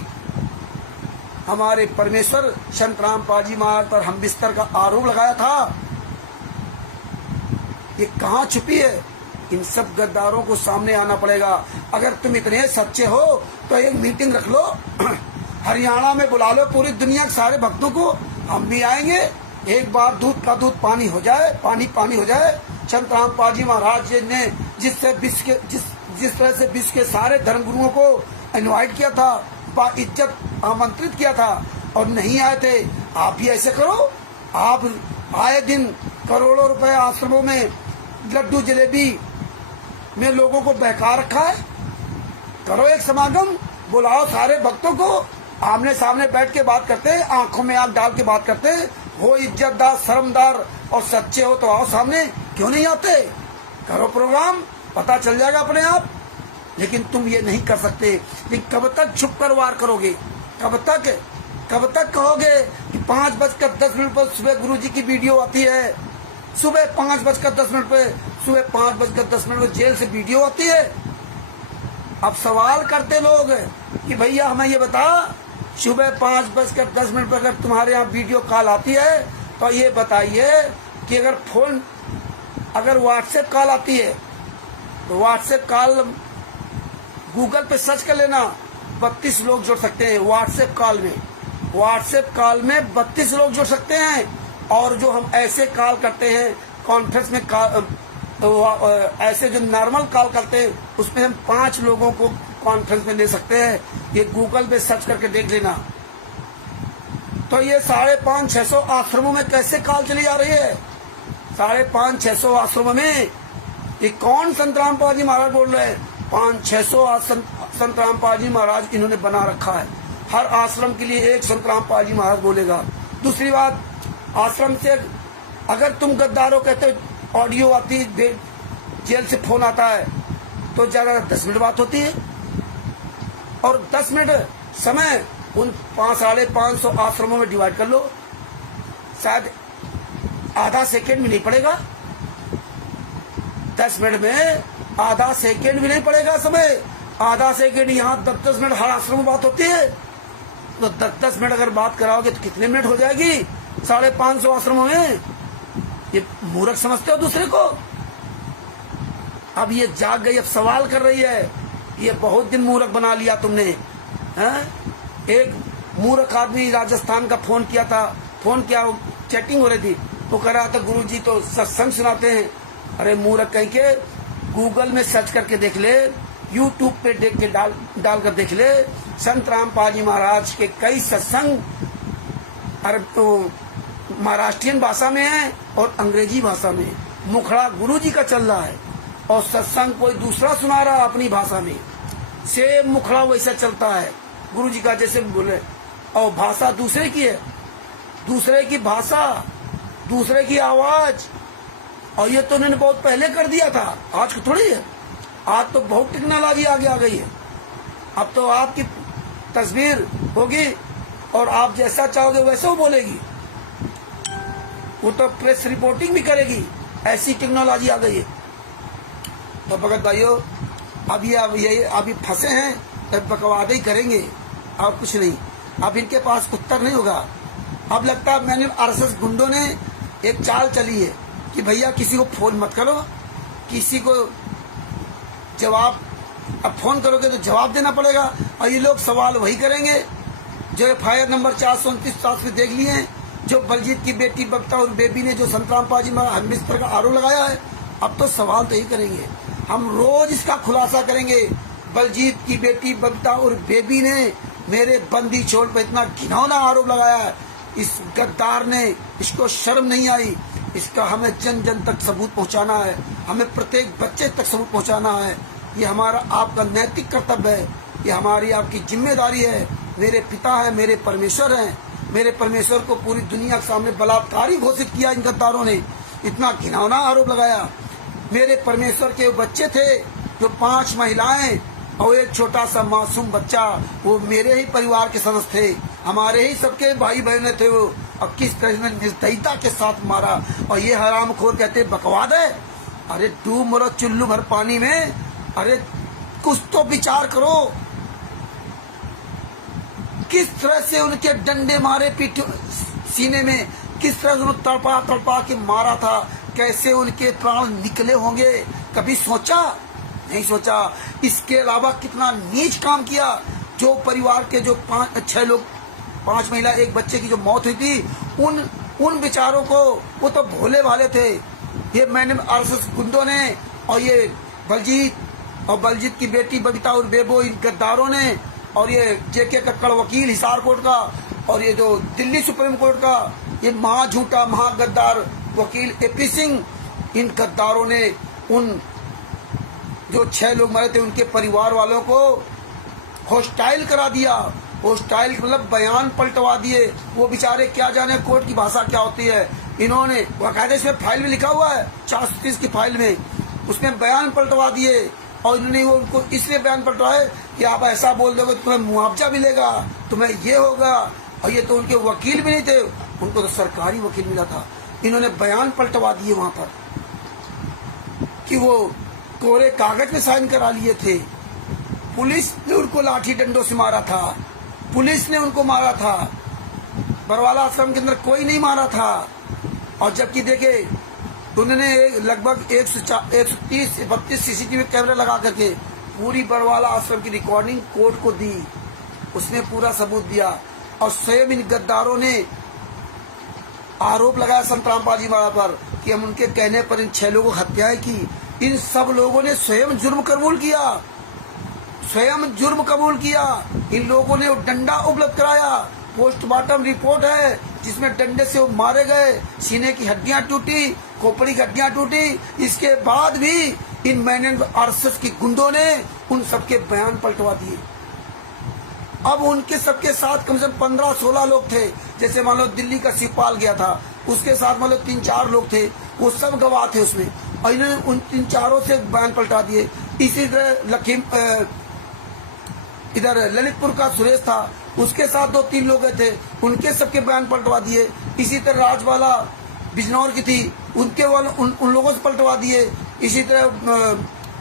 हमारे परमेश्वर संत रामपाल जी महाराज पर हम बिस्तर का आरोप लगाया था, ये कहाँ छुपी है। इन सब गद्दारों को सामने आना पड़ेगा। अगर तुम इतने सच्चे हो तो एक मीटिंग रख लो, हरियाणा में बुला लो पूरी दुनिया के सारे भक्तों को, हम भी आएंगे। एक बार दूध का दूध पानी हो जाए, पानी हो जाए। संत रामपाल जी महाराज जी ने जिस तरह से विश्व के सारे धर्मगुरुओं को इनवाइट किया था, इज्जत आमंत्रित किया था और नहीं आए थे। आप भी ऐसे करो। आप आए दिन करोड़ों रुपए आश्रमों में लड्डू जलेबी में लोगों को बहका रखा है। करो एक समागम, बुलाओ सारे भक्तों को, आमने सामने बैठ के बात करते हैं, आंखों में आंख डाल के बात करते हैं। हो इज्जतदार, शर्मदार और सच्चे हो तो आओ सामने, क्यों नहीं आते। करो प्रोग्राम, पता चल जाएगा अपने आप। लेकिन तुम ये नहीं कर सकते। लेकिन कब तक छुप कर वार करोगे। कब तक कहोगे कि 5:10 पर सुबह गुरुजी की वीडियो आती है सुबह 5:10 पे, सुबह 5:10 पे जेल से वीडियो आती है। अब सवाल करते लोग कि भैया हमें ये बता, सुबह 5:10 पर अगर तुम्हारे यहाँ वीडियो कॉल आती है तो ये बताइए कि अगर व्हाट्सएप कॉल आती है तो व्हाट्सएप कॉल गूगल पे सर्च कर लेना, 32 लोग जुड़ सकते हैं व्हाट्सएप कॉल में। व्हाट्सएप कॉल में 32 लोग जुड़ सकते हैं। और जो हम ऐसे कॉल करते हैं कॉन्फ्रेंस में ऐसे जो नॉर्मल कॉल करते हैं उसमें हम 5 लोगों को कॉन्फ्रेंस में ले सकते हैं। ये गूगल पे सर्च करके देख लेना। तो ये 550-600 आश्रमों में कैसे कॉल चली जा रही है? 550-600 आश्रमों में ये कौन संत रामपाल जी महाराज बोल रहे हैं? 500-600 संत रामपाल जी महाराज इन्होंने बना रखा है। हर आश्रम के लिए एक संत रामपाल जी महाराज बोलेगा। दूसरी बात, आश्रम से अगर तुम गद्दारों कहते हो ऑडियो आती है, जेल से फोन आता है तो ज्यादा 10 मिनट बात होती है। और 10 मिनट समय उन 500-550 आश्रमों में डिवाइड कर लो, शायद आधा सेकेंड भी नहीं पड़ेगा। 10 मिनट में आधा सेकेंड भी नहीं पड़ेगा समय। आधा सेकेंड यहाँ 10-10 मिनट हर आश्रम में बात होती है। तो 10-10 मिनट अगर बात कराओगे तो कितने मिनट हो जाएगी 550 आश्रमों में? ये मूर्ख समझते हो दूसरे को? अब ये जाग गई, अब सवाल कर रही है। ये बहुत दिन मूर्ख बना लिया तुमने, हैं? एक मूर्ख आदमी राजस्थान का फोन किया था, चैटिंग हो रही थी, वो कह रहा था गुरुजी तो सत्संग सुनाते हैं। अरे मूर्ख कहीं के, गूगल में सर्च करके देख ले, यूट्यूब पे देख के डाल कर देख ले, संत रामपाल जी महाराज के कई सत्संग तो महाराष्ट्रियन भाषा में है और अंग्रेजी भाषा में। मुखड़ा गुरुजी का चल रहा है और सत्संग कोई दूसरा सुना रहा है अपनी भाषा में। सेम मुखड़ा वैसा चलता है गुरुजी का, जैसे बोले, और भाषा दूसरे की है, दूसरे की भाषा, दूसरे की आवाज। और ये तो उन्होंने बहुत पहले कर दिया था, आज को थोड़ी है। आज तो बहुत टेक्नोलॉजी आगे आ गई है। अब तो आपकी तस्वीर होगी और आप जैसा चाहोगे वैसे वो बोलेगी। वो तो प्रेस रिपोर्टिंग भी करेगी, ऐसी टेक्नोलॉजी आ गई है। तो भगत भाइयों, अभी फंसे हैं तो बकवाद ही करेंगे और कुछ नहीं। अब इनके पास उत्तर नहीं होगा। अब लगता है मैंने आरएसएस गुंडों ने एक चाल चली है कि भैया किसी को फोन मत करो, किसी को जवाब, अब फोन करोगे तो जवाब देना पड़ेगा। और ये लोग सवाल वही करेंगे जो FIR नंबर 429 में देख लिए हैं, जो बलजीत की बेटी बबीता और बेबी ने जो संत रामपाल जी महाराज हम इस तरह का आरोप लगाया है। अब तो सवाल तो यही करेंगे, हम रोज इसका खुलासा करेंगे। बलजीत की बेटी बबीता और बेबी ने मेरे बंदी छोड़ पर इतना घिनौना आरोप लगाया है। इस गद्दार ने, इसको शर्म नहीं आई। इसका हमें जन जन तक सबूत पहुंचाना है, हमें प्रत्येक बच्चे तक सबूत पहुंचाना है। ये हमारा आपका नैतिक कर्तव्य है, ये हमारी आपकी जिम्मेदारी है। मेरे पिता हैं, मेरे परमेश्वर हैं। मेरे परमेश्वर को पूरी दुनिया के सामने बलात्कारी घोषित किया इन गद्दारों ने, इतना घिनौना आरोप लगाया। मेरे परमेश्वर के बच्चे थे जो 5 महिलाएं और एक छोटा सा मासूम बच्चा, वो मेरे ही परिवार के सदस्य थे, हमारे ही सबके भाई बहने थे वो। और किस तरह ने निर्दयता के साथ मारा। और ये हरामखोर कहते बकवाद है। अरे डूब मरो चुल्लू भर पानी में, अरे कुछ तो विचार करो। किस तरह से उनके डंडे मारे पीठ सीने में, किस तरह से उन्हें तड़पा तड़पा के मारा था, कैसे उनके प्राण निकले होंगे, कभी सोचा? नहीं सोचा। इसके अलावा कितना नीच काम किया। जो परिवार के जो 5-6 लोग, 5 महिला 1 बच्चे की जो मौत हुई थी, उन बेचारों को, वो तो भोले भाले थे। ये मैंने आरएसएस गुंडों ने और ये बलजीत की बेटी बबीता और बेबो, इन गद्दारों ने, और ये जेके कक्कड़ वकील हिसार कोर्ट का, और ये जो दिल्ली सुप्रीम कोर्ट का ये महाझूठा महागद्दार वकील AP सिंह, इन गद्दारों ने उन जो 6 लोग मरे थे उनके परिवार वालों को हॉस्टाइल करा दिया। हॉस्टाइल मतलब बयान पलटवा दिए। वो बेचारे क्या जाने कोर्ट की भाषा क्या होती है। इन्होंने बाकायदे इसमें फाइल में लिखा हुआ है, 430 की फाइल में, उसमें बयान पलटवा दिए। और इन्होंने वो उनको इसलिए बयान पलटवाए कि आप ऐसा बोल दोगे तुम्हें मुआवजा मिलेगा, तुम्हें ये होगा। और ये तो उनके वकील भी नहीं थे, उनको तो सरकारी वकील मिला था। इन्होंने बयान पलटवा दिए वहां पर कि वो कोरे कागज में साइन करा लिए थे। पुलिस ने उनको लाठी डंडों से मारा था, पुलिस ने उनको मारा था, बरवाला आश्रम के अंदर कोई नहीं मारा था। और जबकि देखे उन्होंने लगभग 130-32 सीसीटीवी कैमरे लगा करके पूरी बरवाला आश्रम की रिकॉर्डिंग कोर्ट को दी, उसने पूरा सबूत दिया। और स्वयं इन गद्दारों ने आरोप लगाया संतराम पाल जी महाराज पर कि हम उनके कहने पर इन 6 लोगों की हत्याएं की। इन सब लोगों ने स्वयं जुर्म कबूल किया, स्वयं जुर्म कबूल किया। इन लोगों ने डंडा उपलब्ध कराया। पोस्टमार्टम रिपोर्ट है जिसमें डंडे से वो मारे गए, सीने की हड्डियां टूटी, खोपड़ी की हड्डियां टूटी। इसके बाद भी इन मैंने आरएसएस की गुंडों ने उन सबके बयान पलटवा दिए। अब उनके सबके साथ कम से कम 15-16 लोग थे। जैसे मान लो दिल्ली का शिवपाल गया था, उसके साथ मान लो 3-4 लोग थे, वो सब गवाह थे उसमें, और इन्होंने उन 3-4 से बयान पलटा दिए। इसी तरह इधर ललितपुर का सुरेश था, उसके साथ 2-3 लोग थे, उनके सबके बयान पलटवा दिए। इसी तरह राजवाला बिजनौर की थी, उनके वाले उन लोगों से पलटवा दिए। इसी तरह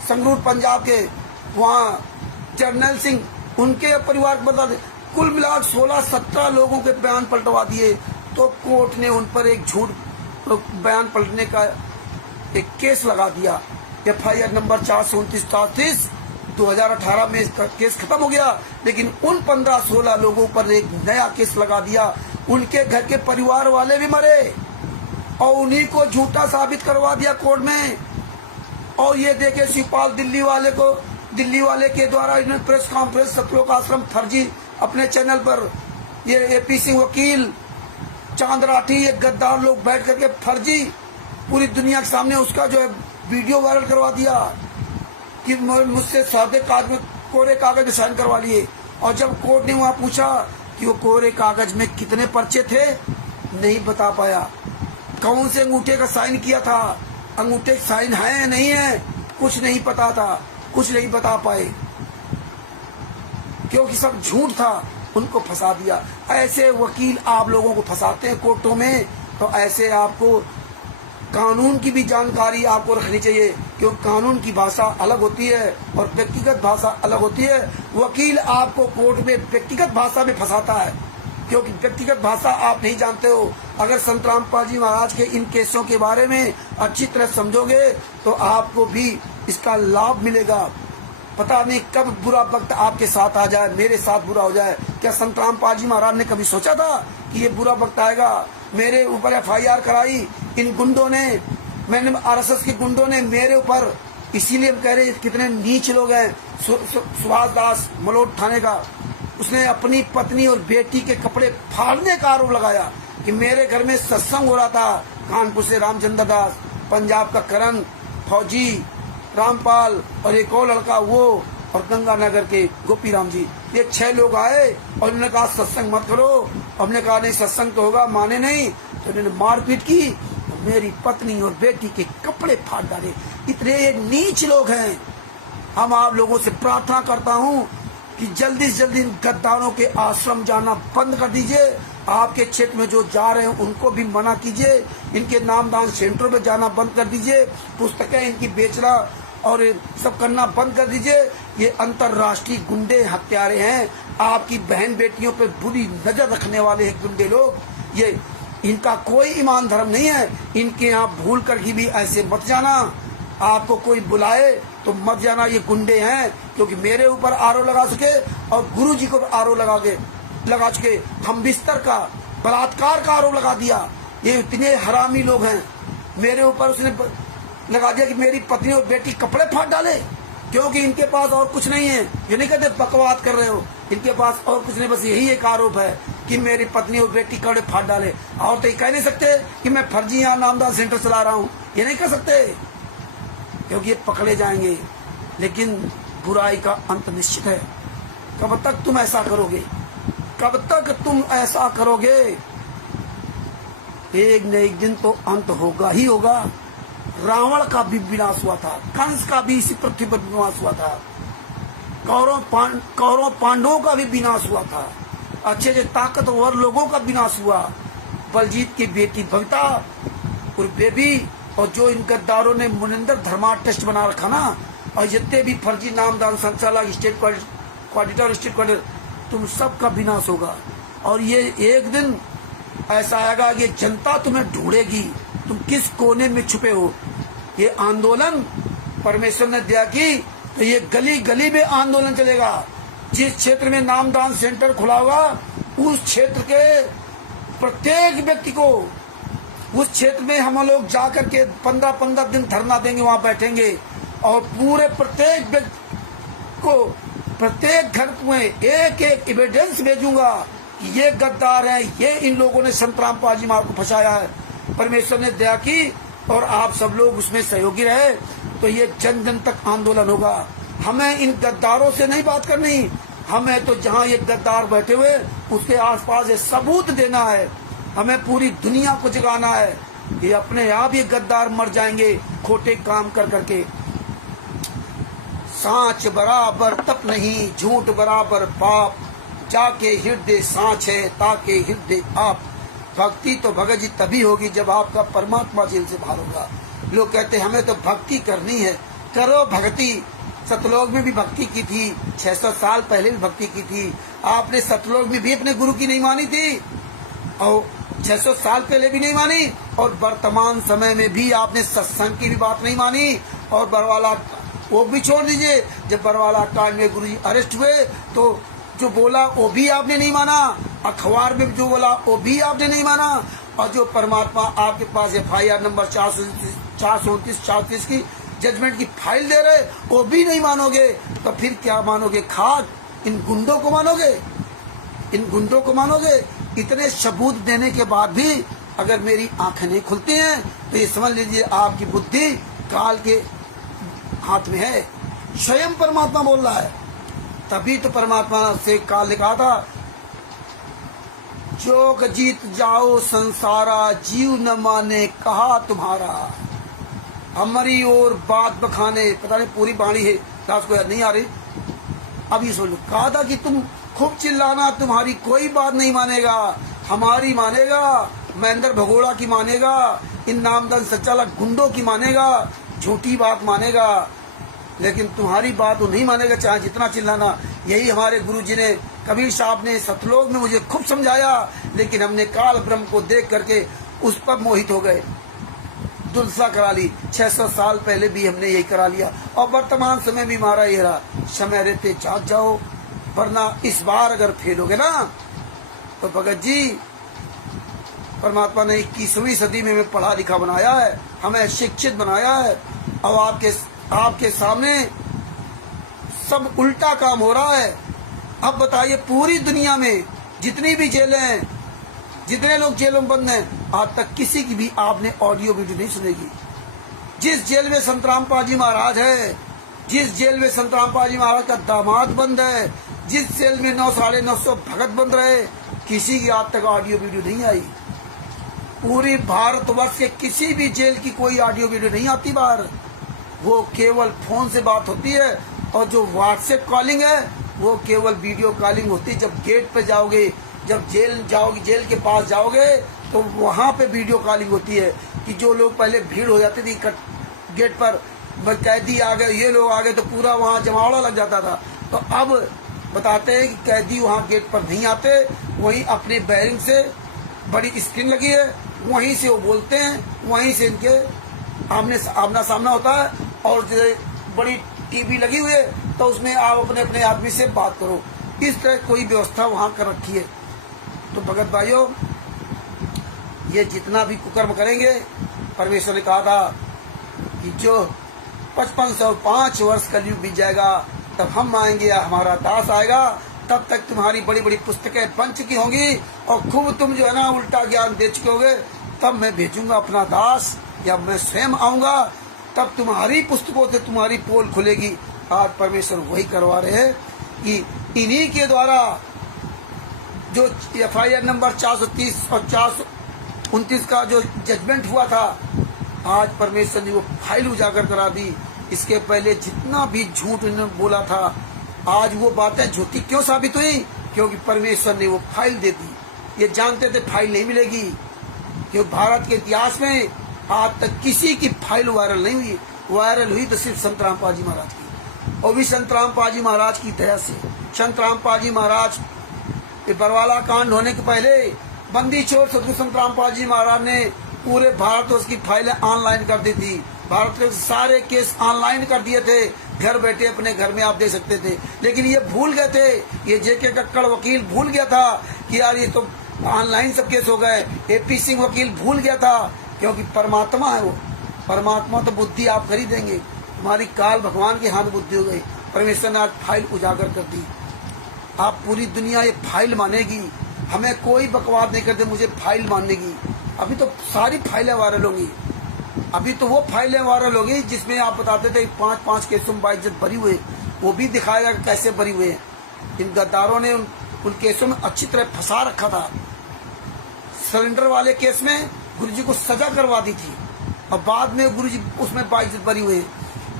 संगरूर पंजाब के वहाँ जर्नैल सिंह, उनके परिवार को बता दे, कुल मिलाकर 16-17 लोगों के बयान पलटवा दिए। तो कोर्ट ने उन पर एक झूठ बयान पलटने का एक केस लगा दिया। FIR नंबर 429-33 2018 में इसका केस खत्म हो गया, लेकिन उन 15-16 लोगों पर एक नया केस लगा दिया। उनके घर के परिवार वाले भी मरे और उन्हीं को झूठा साबित करवा दिया कोर्ट में। और ये देखे शिवपाल दिल्ली वाले के द्वारा इन्होंने प्रेस कॉन्फ्रेंस सतलोक आश्रम फर्जी अपने चैनल पर, ये AP सिंह वकील, चांद राठी, ये गद्दार लोग बैठ करके फर्जी पूरी दुनिया के सामने उसका जो है वीडियो वायरल करवा दिया कि मुझसे सादे कागज में कोरे कागज में साइन करवा लिए। और जब कोर्ट ने वहां पूछा कि वो कोरे कागज में कितने पर्चे थे, नहीं बता पाया। कौन से अंगूठे का साइन किया था, अंगूठे साइन है या नहीं है, कुछ नहीं पता था, कुछ नहीं बता पाए, क्योंकि सब झूठ था। उनको फंसा दिया। ऐसे वकील आप लोगों को फंसाते हैं कोर्टों में, तो ऐसे आपको कानून की भी जानकारी आपको रखनी चाहिए, क्योंकि कानून की भाषा अलग होती है और व्यक्तिगत भाषा अलग होती है। वकील आपको कोर्ट में व्यक्तिगत भाषा में फंसाता है, क्योंकि व्यक्तिगत भाषा आप नहीं जानते हो। अगर संतराम पाल जी महाराज के इन केसों के बारे में अच्छी तरह समझोगे तो आपको भी इसका लाभ मिलेगा। पता नहीं कब बुरा वक्त आपके साथ आ जाए, मेरे साथ बुरा हो जाए। क्या संतराम पाल जी महाराज ने कभी सोचा था कि ये बुरा वक्त आएगा? मेरे ऊपर FIR कराई इन गुंडों ने, मैंने RSS के गुंडों ने मेरे ऊपर, इसीलिए हम कह रहे हैं कितने नीच लोग हैं। सुभाष दास मलोट थाने का, उसने अपनी पत्नी और बेटी के कपड़े फाड़ने का आरोप लगाया कि मेरे घर में सत्संग हो रहा था। कानपुर से रामचंद्र दास, पंजाब का करण, फौजी, रामपाल और एक और लड़का वो, और गंगानगर के गोपी राम जी, ये 6 लोग आए और उन्होंने कहा सत्संग मत करो। हमने कहा नहीं सत्संग तो होगा, माने नहीं, तो उन्होंने मारपीट की, मेरी पत्नी और बेटी के कपड़े फाड़ डाले। इतने नीच लोग हैं। हम आप लोगों से प्रार्थना करता हूँ कि जल्दी से जल्दी इन गद्दारों के आश्रम जाना बंद कर दीजिए। आपके क्षेत्र में जो जा रहे हैं उनको भी मना कीजिए, इनके नामदान सेंटरों में जाना बंद कर दीजिए, पुस्तकें इनकी बेचना और सब करना बंद कर दीजिए। ये अंतर्राष्ट्रीय गुंडे हत्यारे हैं, आपकी बहन बेटियों पे बुरी नजर रखने वाले हैं गुंडे लोग। ये इनका कोई ईमान धर्म नहीं है। इनके यहाँ भूल कर ही भी ऐसे मत जाना, आपको कोई बुलाए तो मत जाना, ये गुंडे हैं। क्योंकि मेरे ऊपर आरोप लगा सके और गुरु जी को आरोप लगा चुके, हम बिस्तर का बलात्कार का आरोप लगा दिया। ये इतने हरामी लोग हैं। मेरे ऊपर उसने लगा दिया कि मेरी पत्नी और बेटी कपड़े फाड़ डाले, क्योंकि इनके पास और कुछ नहीं है। ये नहीं कहते बकवास कर रहे हो, इनके पास और कुछ नहीं, बस यही एक आरोप है कि मेरी पत्नी और बेटी कपड़े फाड़ डाले। और तो ये कह नहीं सकते कि मैं फर्जी यहाँ नामदान सेंटर चला रहा हूँ, ये नहीं कह सकते, क्योंकि ये पकड़े जाएंगे। लेकिन बुराई का अंत निश्चित है। कब तक तुम ऐसा करोगे, कब तक तुम ऐसा करोगे? एक न एक दिन तो अंत होगा ही होगा। रावण का भी विनाश हुआ था, कंस का भी इसी पृथ्वी पर विनाश हुआ था, कौरव पांडवों का भी विनाश हुआ था, अच्छे ताकतवर लोगों का विनाश हुआ। बलजीत की बेटी भविता और बेबी, और जो इन गद्दारों ने मुनिंदर धर्मा टेस्ट बना रखा ना, और जितने भी फर्जी नामदान संचालक, स्टेट क्वाडिटर, स्टेट क्वाडिटर, तुम सबका विनाश होगा। और ये एक दिन ऐसा आएगा, ये जनता तुम्हें ढूंढेगी, तुम किस कोने में छुपे हो। ये आंदोलन परमेश्वर ने दिया कि तो ये गली गली में आंदोलन चलेगा। जिस क्षेत्र में नामदान सेंटर खुला होगा, उस क्षेत्र के प्रत्येक व्यक्ति को, उस क्षेत्र में हम लोग जाकर के 15-15 दिन धरना देंगे, वहां बैठेंगे और पूरे प्रत्येक व्यक्ति को, प्रत्येक घर में एक एक एविडेंस भेजूंगा कि ये गद्दार है, ये इन लोगों ने संत रामपाल जी महाराज को फंसाया है। परमेश्वर ने दया की और आप सब लोग उसमें सहयोगी रहे, तो ये जन जन तक आंदोलन होगा। हमें इन गद्दारों से नहीं बात करनी, हमें तो जहाँ ये गद्दार बैठे हुए उसके आसपास ये सबूत देना है। हमें पूरी दुनिया को जगाना है, ये अपने आप ये गद्दार मर जाएंगे खोटे काम कर करके। सांच बराबर तप नहीं, झूठ बराबर पाप, जाके हृदय सांच है ताके हृदय आप। भक्ति तो भगत जी तभी होगी जब आपका परमात्मा जेल से बाहर होगा। लोग कहते हैं हमें तो भक्ति करनी है, करो भक्ति। सतलोक में भी भक्ति की थी, 600 साल पहले भी भक्ति की थी। आपने सतलोक में भी अपने गुरु की नहीं मानी थी और 600 साल पहले भी नहीं मानी, और वर्तमान समय में भी आपने सत्संग की भी बात नहीं मानी। और बरवाला वो भी छोड़ दीजिए, जब बरवाला कांड में गुरु जी अरेस्ट हुए तो जो बोला वो भी आपने नहीं माना, अखबार में जो बोला वो भी आपने नहीं माना, और जो परमात्मा आपके पास FIR नंबर 429-434 की जजमेंट की फाइल दे रहे वो भी नहीं मानोगे, तो फिर क्या मानोगे? खाक इन गुंडों को मानोगे, इन गुंडों को मानोगे। इतने सबूत देने के बाद भी अगर मेरी आंखें नहीं खुलती हैं तो ये समझ लीजिए आपकी बुद्धि काल के हाथ में है। स्वयं परमात्मा बोल रहा है, तभी तो परमात्मा से काल ने कहा था, जोग जीत जाओ संसारा, जीव न माने कहा तुम्हारा। हमारी और बात बखाने, पता नहीं पूरी बाणी है, दास को याद नहीं आ रही। अब ये सोचो, कहा था कि तुम खूब चिल्लाना, तुम्हारी कोई बात नहीं मानेगा, हमारी मानेगा, महेंद्र भगोड़ा की मानेगा, इन नामदान संचालक गुंडों की मानेगा, झूठी बात मानेगा, लेकिन तुम्हारी बात वो नहीं मानेगा, चाहे जितना चिल्लाना। यही हमारे गुरु जी ने, कबीर साहब ने सतलोक में मुझे खूब समझाया, लेकिन हमने काल ब्रह्म को देख करके उस पर मोहित हो गए, दुल्सा करा ली। 600 साल पहले भी हमने यही करा लिया, और वर्तमान समय भी हमारा ये रहा। समय रहते जाग जाओ, वरना इस बार अगर फेल हो गए ना, तो भगत जी परमात्मा ने 21वीं सदी में हमें पढ़ा लिखा बनाया है, हमें शिक्षित बनाया है, और आपके सामने सब उल्टा काम हो रहा है। अब बताइए, पूरी दुनिया में जितनी भी जेलें हैं, जितने लोग जेलों में बंद हैं, आज तक किसी की भी आपने ऑडियो वीडियो नहीं सुनेगी। जिस जेल में संत रामपाल जी महाराज है, जिस जेल में संत रामपाल जी महाराज का दामाद बंद है, जिस जेल में 900-950 भगत बंद रहे, किसी की आज तक ऑडियो वीडियो नहीं आई। पूरी भारतवर्ष के किसी भी जेल की कोई ऑडियो वीडियो नहीं आती बाहर, वो केवल फोन से बात होती है, और जो व्हाट्सएप कॉलिंग है वो केवल वीडियो कॉलिंग होती है। जब गेट पे जाओगे, जब जेल जाओगे, जेल के पास जाओगे, तो वहां पे वीडियो कॉलिंग होती है। कि जो लोग पहले भीड़ हो जाती थी गेट पर, कैदी आ गए, ये लोग आ गए, तो पूरा वहाँ जमावड़ा लग जाता था। तो अब बताते हैं कि कैदी वहाँ गेट पर नहीं आते, वहीं अपने बैरिंग से, बड़ी स्क्रीन लगी है, वहीं से वो बोलते हैं, वहीं से इनके आमना सामना होता है, और बड़ी टीवी लगी हुई है, तो उसमें आप अपने अपने आदमी से बात करो। इस तरह कोई व्यवस्था वहाँ कर रखी है। तो भगत भाइयों, ये जितना भी कुकर्म करेंगे, परमेश्वर ने कहा था कि जो 5505 वर्ष का युग बीत जाएगा, तब हम आएंगे या हमारा दास आएगा, तब तक तुम्हारी बड़ी बड़ी पुस्तकें बन चुकी होंगी, और खूब तुम जो है ना उल्टा ज्ञान दे चुके होगे। तब मैं भेजूंगा अपना दास, या मैं स्वयं आऊंगा, तब तुम्हारी पुस्तकों से तुम्हारी पोल खुलेगी। आज परमेश्वर वही करवा रहे हैं कि इन्हीं के द्वारा जो FIR नंबर 430 और 429 का जो जजमेंट हुआ था, आज परमेश्वर ने वो फाइल उजागर करा दी। इसके पहले जितना भी झूठ इन्होंने बोला था, आज वो बातें झूठी क्यों साबित हुई? क्योंकि परमेश्वर ने वो फाइल दे दी। ये जानते थे फाइल नहीं मिलेगी, क्योंकि भारत के इतिहास में आज तक किसी की फाइल वायरल नहीं हुई। वायरल हुई तो सिर्फ संत रामपाल जी महाराज की, और भी संत रामपाल जी महाराज की दया से। संत रामपाल जी महाराज ये बरवाला कांड होने के पहले बंदी छोड़ सदगुरु संत रामपाल जी महाराज ने पूरे भारत उसकी फाइलें ऑनलाइन कर दी थी। भारत के सारे केस ऑनलाइन कर दिए थे, घर बैठे अपने घर में आप दे सकते थे। लेकिन ये भूल गए थे, ये जेके कक्कड़ वकील भूल गया था कि यार ये तो ऑनलाइन सब केस हो गए। एपी सिंह वकील भूल गया था, क्योंकि परमात्मा है वो। परमात्मा तो बुद्धि आप खरीदेंगे, हमारी काल भगवान के हाथ बुद्धि हो गई। परमेश्वर ने आज फाइल उजागर कर दी। आप पूरी दुनिया ये फाइल मानेगी, हमें कोई बकवास नहीं करते, मुझे फाइल मानेगी। अभी तो सारी फाइलें वायरल होंगी। अभी तो वो फाइलें वायरल होगी जिसमें आप बताते थे 5-5 केसों में बाइज्जत भरी हुए, वो भी दिखाया कैसे भरी हुए। इन गद्दारों ने उन केसों में अच्छी तरह फंसा रखा था। सिलेंडर वाले केस में गुरुजी को सजा करवा दी थी, और बाद में गुरुजी उसमें बाइज्जत भरी हुए,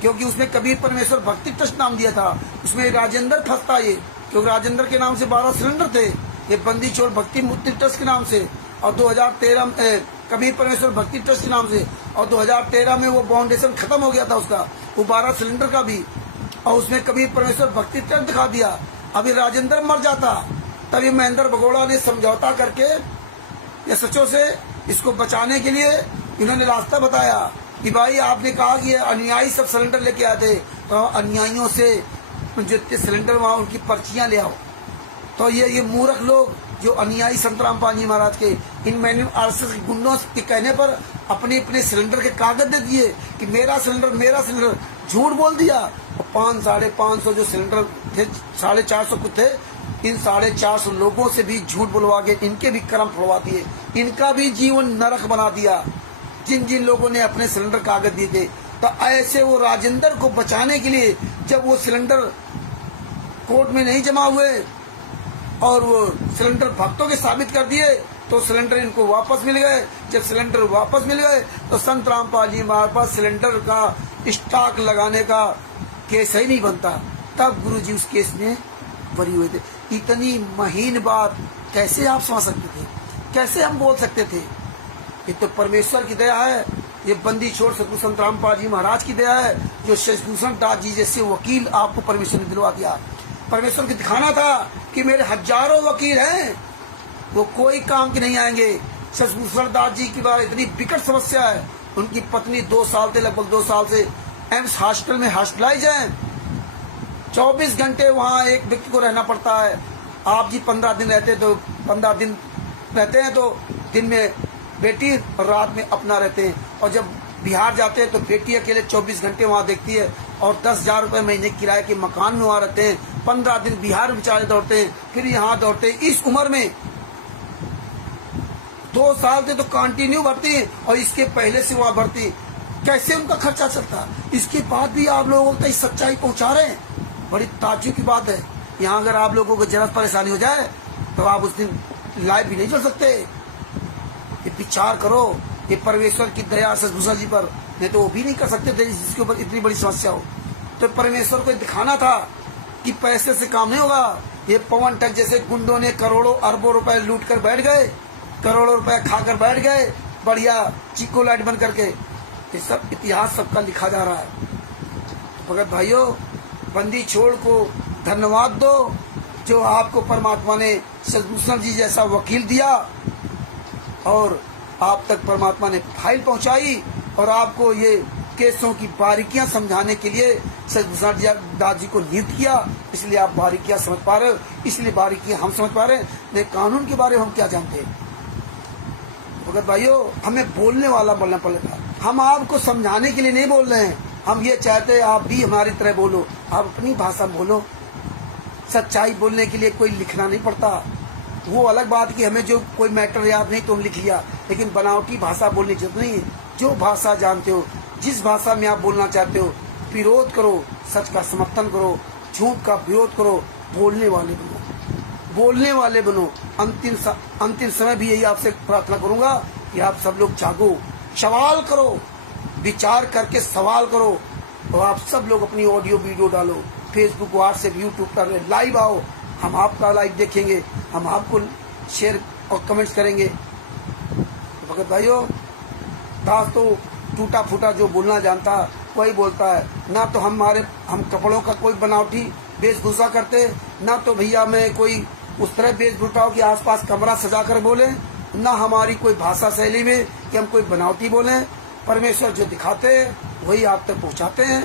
क्योंकि उसमें कबीर परमेश्वर भक्ति ट्रस्ट नाम दिया था। उसमें राजेंद्र फंसता ये, क्योंकि राजेंद्र के नाम से 12 सिलेंडर थे, ये बंदी छोड़ भक्ति मुक्ति ट्रस्ट के नाम से, और 2013 में कबीर परमेश्वर भक्ति ट्रस्ट के नाम से, और 2013 में वो फाउंडेशन खत्म हो गया था उसका, वो 12 सिलेंडर का भी, और उसमें कबीर परमेश्वर भक्ति ट्रस्ट दिखा दिया। अभी राजेंद्र मर जाता, तभी महेंद्र भगोड़ा ने समझौता करके ये सचों से इसको बचाने के लिए इन्होंने रास्ता बताया कि भाई आपने कहा कि अनुयायी सब सिलेंडर लेके आते, तो अनुयायियों से जितने सिलेंडर वहाँ उनकी पर्चियां ले आओ। तो ये मूर्ख लोग जो अनुयायी संत रामपाल जी महाराज के, इन मैंने आरएसएस के गुंडों के कहने पर अपने अपने सिलेंडर के कागज दे दिए कि मेरा सिलेंडर, झूठ बोल दिया। और 500-550 जो सिलेंडर थे, 450 कुछ थे, इन 450 लोगों से भी झूठ बुलवा के इनके भी कर्म फुलवा दिए, इनका भी जीवन नरक बना दिया। जिन जिन लोगों ने अपने सिलेंडर कागज दिए थे, तो ऐसे वो राजेंद्र को बचाने के लिए जब वो सिलेंडर कोर्ट में नहीं जमा हुए और वो सिलेंडर भक्तों के साबित कर दिए, तो सिलेंडर इनको वापस मिल गए। जब सिलेंडर वापस मिल गए तो संत रामपाल जी हमारे पास सिलेंडर का स्टॉक लगाने का केस ही नहीं बनता। तब गुरुजी उस केस में बरी हुए थे। इतनी महीन बात कैसे आप समझ सकते थे, कैसे हम बोल सकते थे? ये तो परमेश्वर की दया है, ये बंदी छोड़ सदगुरु संत रामपाल जी महाराज की दया है, जो शशिभूषण दास जी जैसे वकील आपको परमेश्वर ने दिलवा दिया। परमेश्वर को दिखाना था कि मेरे हजारों वकील हैं, वो कोई काम के नहीं आएंगे। शशिभूषण दास जी की बात इतनी विकट समस्या है, उनकी पत्नी 2 साल से, लगभग 2 साल से एम्स हॉस्पिटल में हॉस्पिटलाइज है। 24 घंटे वहाँ एक व्यक्ति को रहना पड़ता है। आप जी 15 दिन रहते तो 15 दिन रहते हैं, तो दिन में बेटी और रात में अपना रहते हैं। और जब बिहार जाते हैं तो बेटी अकेले 24 घंटे वहाँ देखती है, और 10,000 रुपये महीने किराए के मकान में वहाँ रहते हैं। 15 दिन बिहार बेचारे दौड़ते हैं, फिर यहाँ दौड़ते हैं। इस उम्र में 2 साल से तो कंटिन्यू भर्ती है, और इसके पहले से वहाँ भर्ती, कैसे उनका खर्चा चलता? इसके बाद भी आप लोगों तक सच्चाई पहुँचा रहे हैं, बड़ी ताज्जुब की बात है। यहाँ अगर आप लोगों को जरा परेशानी हो जाए तो आप उस दिन लाइव भी नहीं चल सकते। ये विचार करो, ये परमेश्वर की दया शशिभूषण जी पर, नहीं तो वो भी नहीं कर सकते थे जिसके ऊपर इतनी बड़ी समस्या हो। तो परमेश्वर को दिखाना था कि पैसे से काम नहीं होगा। ये पवन ठग जैसे गुंडों ने करोड़ों अरबों रुपए लूट कर बैठ गए, करोड़ों रुपए खाकर बैठ गए, बढ़िया चीको लाइट बन करके। ये सब इतिहास सबका लिखा जा रहा है। भगत भाइयों, बंदी छोड़ को धन्यवाद दो, जो आपको परमात्मा ने शशिभूषण जी जैसा वकील दिया, और आप तक परमात्मा ने फाइल पहुंचाई, और आपको ये केसों की बारीकियां समझाने के लिए शशिभूषण दास जी को नियुक्त किया। इसलिए आप बारीकियां समझ पा रहे हो, इसलिए बारीकियां हम समझ पा रहे हैं। लेकिन कानून के बारे में हम क्या जानते हैं? भगत भाइयों, हमें बोलने वाला बोलना पड़ेगा। हम आपको समझाने के लिए नहीं बोल रहे हैं, हम ये चाहते हैं आप भी हमारी तरह बोलो, आप अपनी भाषा बोलो। सच्चाई बोलने के लिए कोई लिखना नहीं पड़ता। वो अलग बात कि हमें जो कोई मैटर याद नहीं तो हम लिख लिया, लेकिन बनावटी भाषा बोलने की जरूरत नहीं है। जो भाषा जानते हो, जिस भाषा में आप बोलना चाहते हो, विरोध करो, सच का समर्थन करो, झूठ का विरोध करो, बोलने वाले बनो, बोलने वाले बनो। अंतिम समय भी यही आपसे प्रार्थना करूंगा कि आप सब लोग जागो, सवाल करो, विचार करके सवाल करो। और आप सब लोग अपनी ऑडियो वीडियो डालो, फेसबुक, व्हाट्सएप, यूट्यूब पर लाइव आओ, हम आपका लाइव देखेंगे, हम आपको शेयर और कमेंट्स करेंगे। तो भगत भाइयों, दास तो टूटा फूटा जो बोलना जानता वही बोलता है। ना तो हम कपड़ों का कोई बनावटी वेशभूषा करते, ना तो भैया मैं कोई उस तरह वेशभूषा के आसपास कमरा सजा कर बोले, ना हमारी कोई भाषा शैली में कि हम कोई बनावटी बोले। परमेश्वर जो दिखाते हैं वही आप तक पहुंचाते हैं,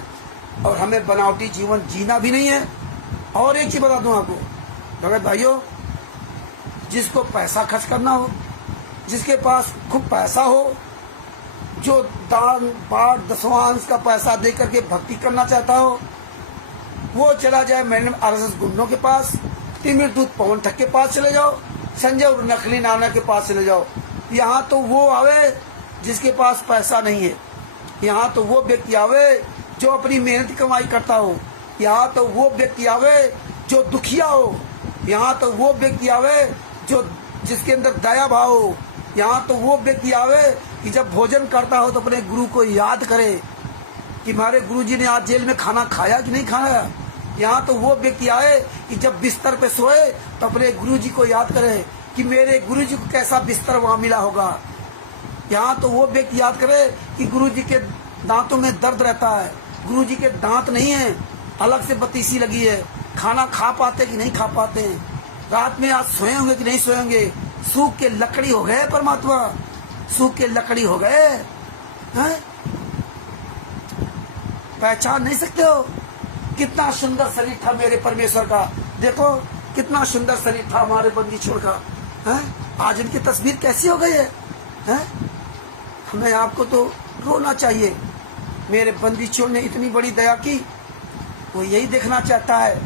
और हमें बनावटी जीवन जीना भी नहीं है। और एक चीज बता दूं आपको भगत भाइयों, जिसको पैसा खर्च करना हो, जिसके पास खूब पैसा हो, जो दान पाठ दसवांश का पैसा दे करके भक्ति करना चाहता हो, वो चला जाए मैडम आरएसएस गुंडों के पास, तिमिर दूत पवन ठग के पास चले जाओ, संजय और नकली नाना के पास चले जाओ। यहाँ तो वो आवे जिसके पास पैसा नहीं है, यहाँ तो वो व्यक्ति आवे जो अपनी मेहनत कमाई करता हो, यहाँ तो वो व्यक्ति आवे जो दुखिया हो, यहाँ तो वो व्यक्ति आवे जो जिसके अंदर दया भाव हो, यहाँ तो वो व्यक्ति आवे कि जब भोजन करता हो तो अपने गुरु को याद करे कि हमारे गुरु जी ने आज जेल में खाना खाया कि नहीं खाया। यहाँ तो वो व्यक्ति आए कि जब बिस्तर पे सोए तो अपने गुरु जी को याद करे कि मेरे गुरु जी को कैसा बिस्तर वहां मिला होगा। यहाँ तो वो व्यक्ति याद करे कि गुरु जी के दांतों में दर्द रहता है, गुरु जी के दांत नहीं है, अलग से बतीसी लगी है, खाना खा पाते कि नहीं खा पाते हैं, रात में आज सोए होंगे कि नहीं सोए होंगे, सूख के लकड़ी हो गए परमात्मा, सूख के लकड़ी हो गए हैं। पहचान नहीं सकते हो कितना सुंदर शरीर था मेरे परमेश्वर का। देखो कितना सुंदर शरीर था हमारे बंदी छोड़ का है, आज इनकी तस्वीर कैसी हो गई है। हमें आपको तो रोना चाहिए। मेरे बंदी छोड़ ने इतनी बड़ी दया की, वो यही देखना चाहता है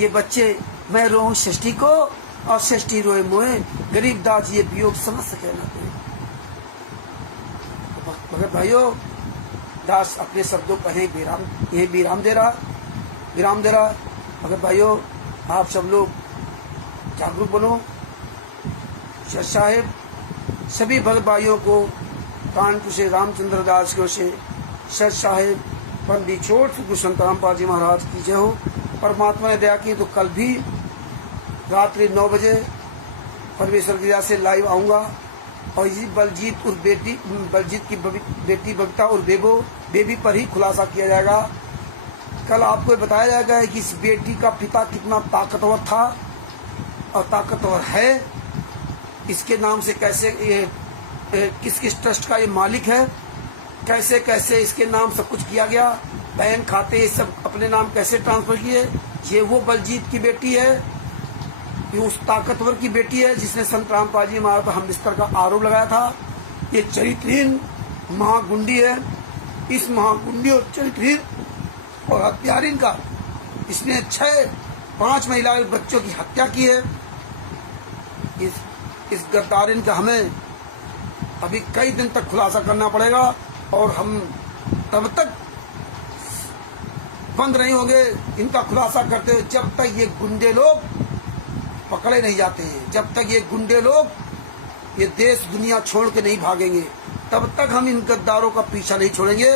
ये बच्चे मैं रोऊं सृष्टि को और सृष्टि रोए मोए, गरीब दास ये वियोग समझ सके ना कोई। मगर भाइयों दास अपने शब्दों पर यही विराम दे रहा। मगर भाइयों आप सब लोग जागरूक बनो। सर साहेब सभी भक्त भाइयों को कानपुर से रामचंद्र दास को से सर साहेब बंदी छोड़ गुरु संतराम पाल जी महाराज की जय हो। परमात्मा ने दया की तो कल भी रात्रि 9 बजे परमेश्वर की दया से लाइव आऊंगा, और इसी बलजीत की बेटी बबीता और बेबी पर ही खुलासा किया जाएगा। कल आपको बताया जाएगा कि इस बेटी का पिता कितना ताकतवर था और ताकतवर है, इसके नाम से कैसे ये किस ट्रस्ट का ये मालिक है, कैसे कैसे इसके नाम सब कुछ किया गया, बैंक खाते ये सब अपने नाम कैसे ट्रांसफर किए। ये वो बलजीत की बेटी है, ये उस ताकतवर की बेटी है जिसने संत रामपाल जी महाराज पर हम बिस्तर का आरोप लगाया था। ये चरित्रहीन महागुंडी है। इस महागुंडी और चरित्रहीन और हत्यारीन का इसने 5 महिला बच्चों की हत्या की है। इस गद्दारिन का हमें अभी कई दिन तक खुलासा करना पड़ेगा, और हम तब तक बंद नहीं होंगे इनका खुलासा करते हुए जब तक ये गुंडे लोग पकड़े नहीं जाते हैं, जब तक ये गुंडे लोग ये देश दुनिया छोड़ के नहीं भागेंगे, तब तक हम इन गद्दारों का पीछा नहीं छोड़ेंगे।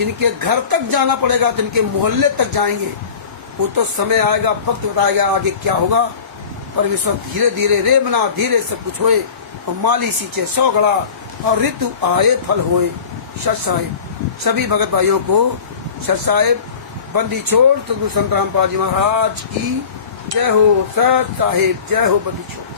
इनके घर तक जाना पड़ेगा तो इनके मोहल्ले तक जाएंगे। वो तो समय आएगा, वक्त बताएगा आगे क्या होगा। परमेश्वर धीरे धीरे रे मना धीरे सब कुछ होए, और माली सींचे 100 घड़ा और ऋतु आए फल होए। सत साहेब सभी भगत भाइयों को सत साहेब बंदी छोड़ तो गुरु संत रामपाल जी महाराज की जय हो। सत साहेब जय हो बंदी छोड़।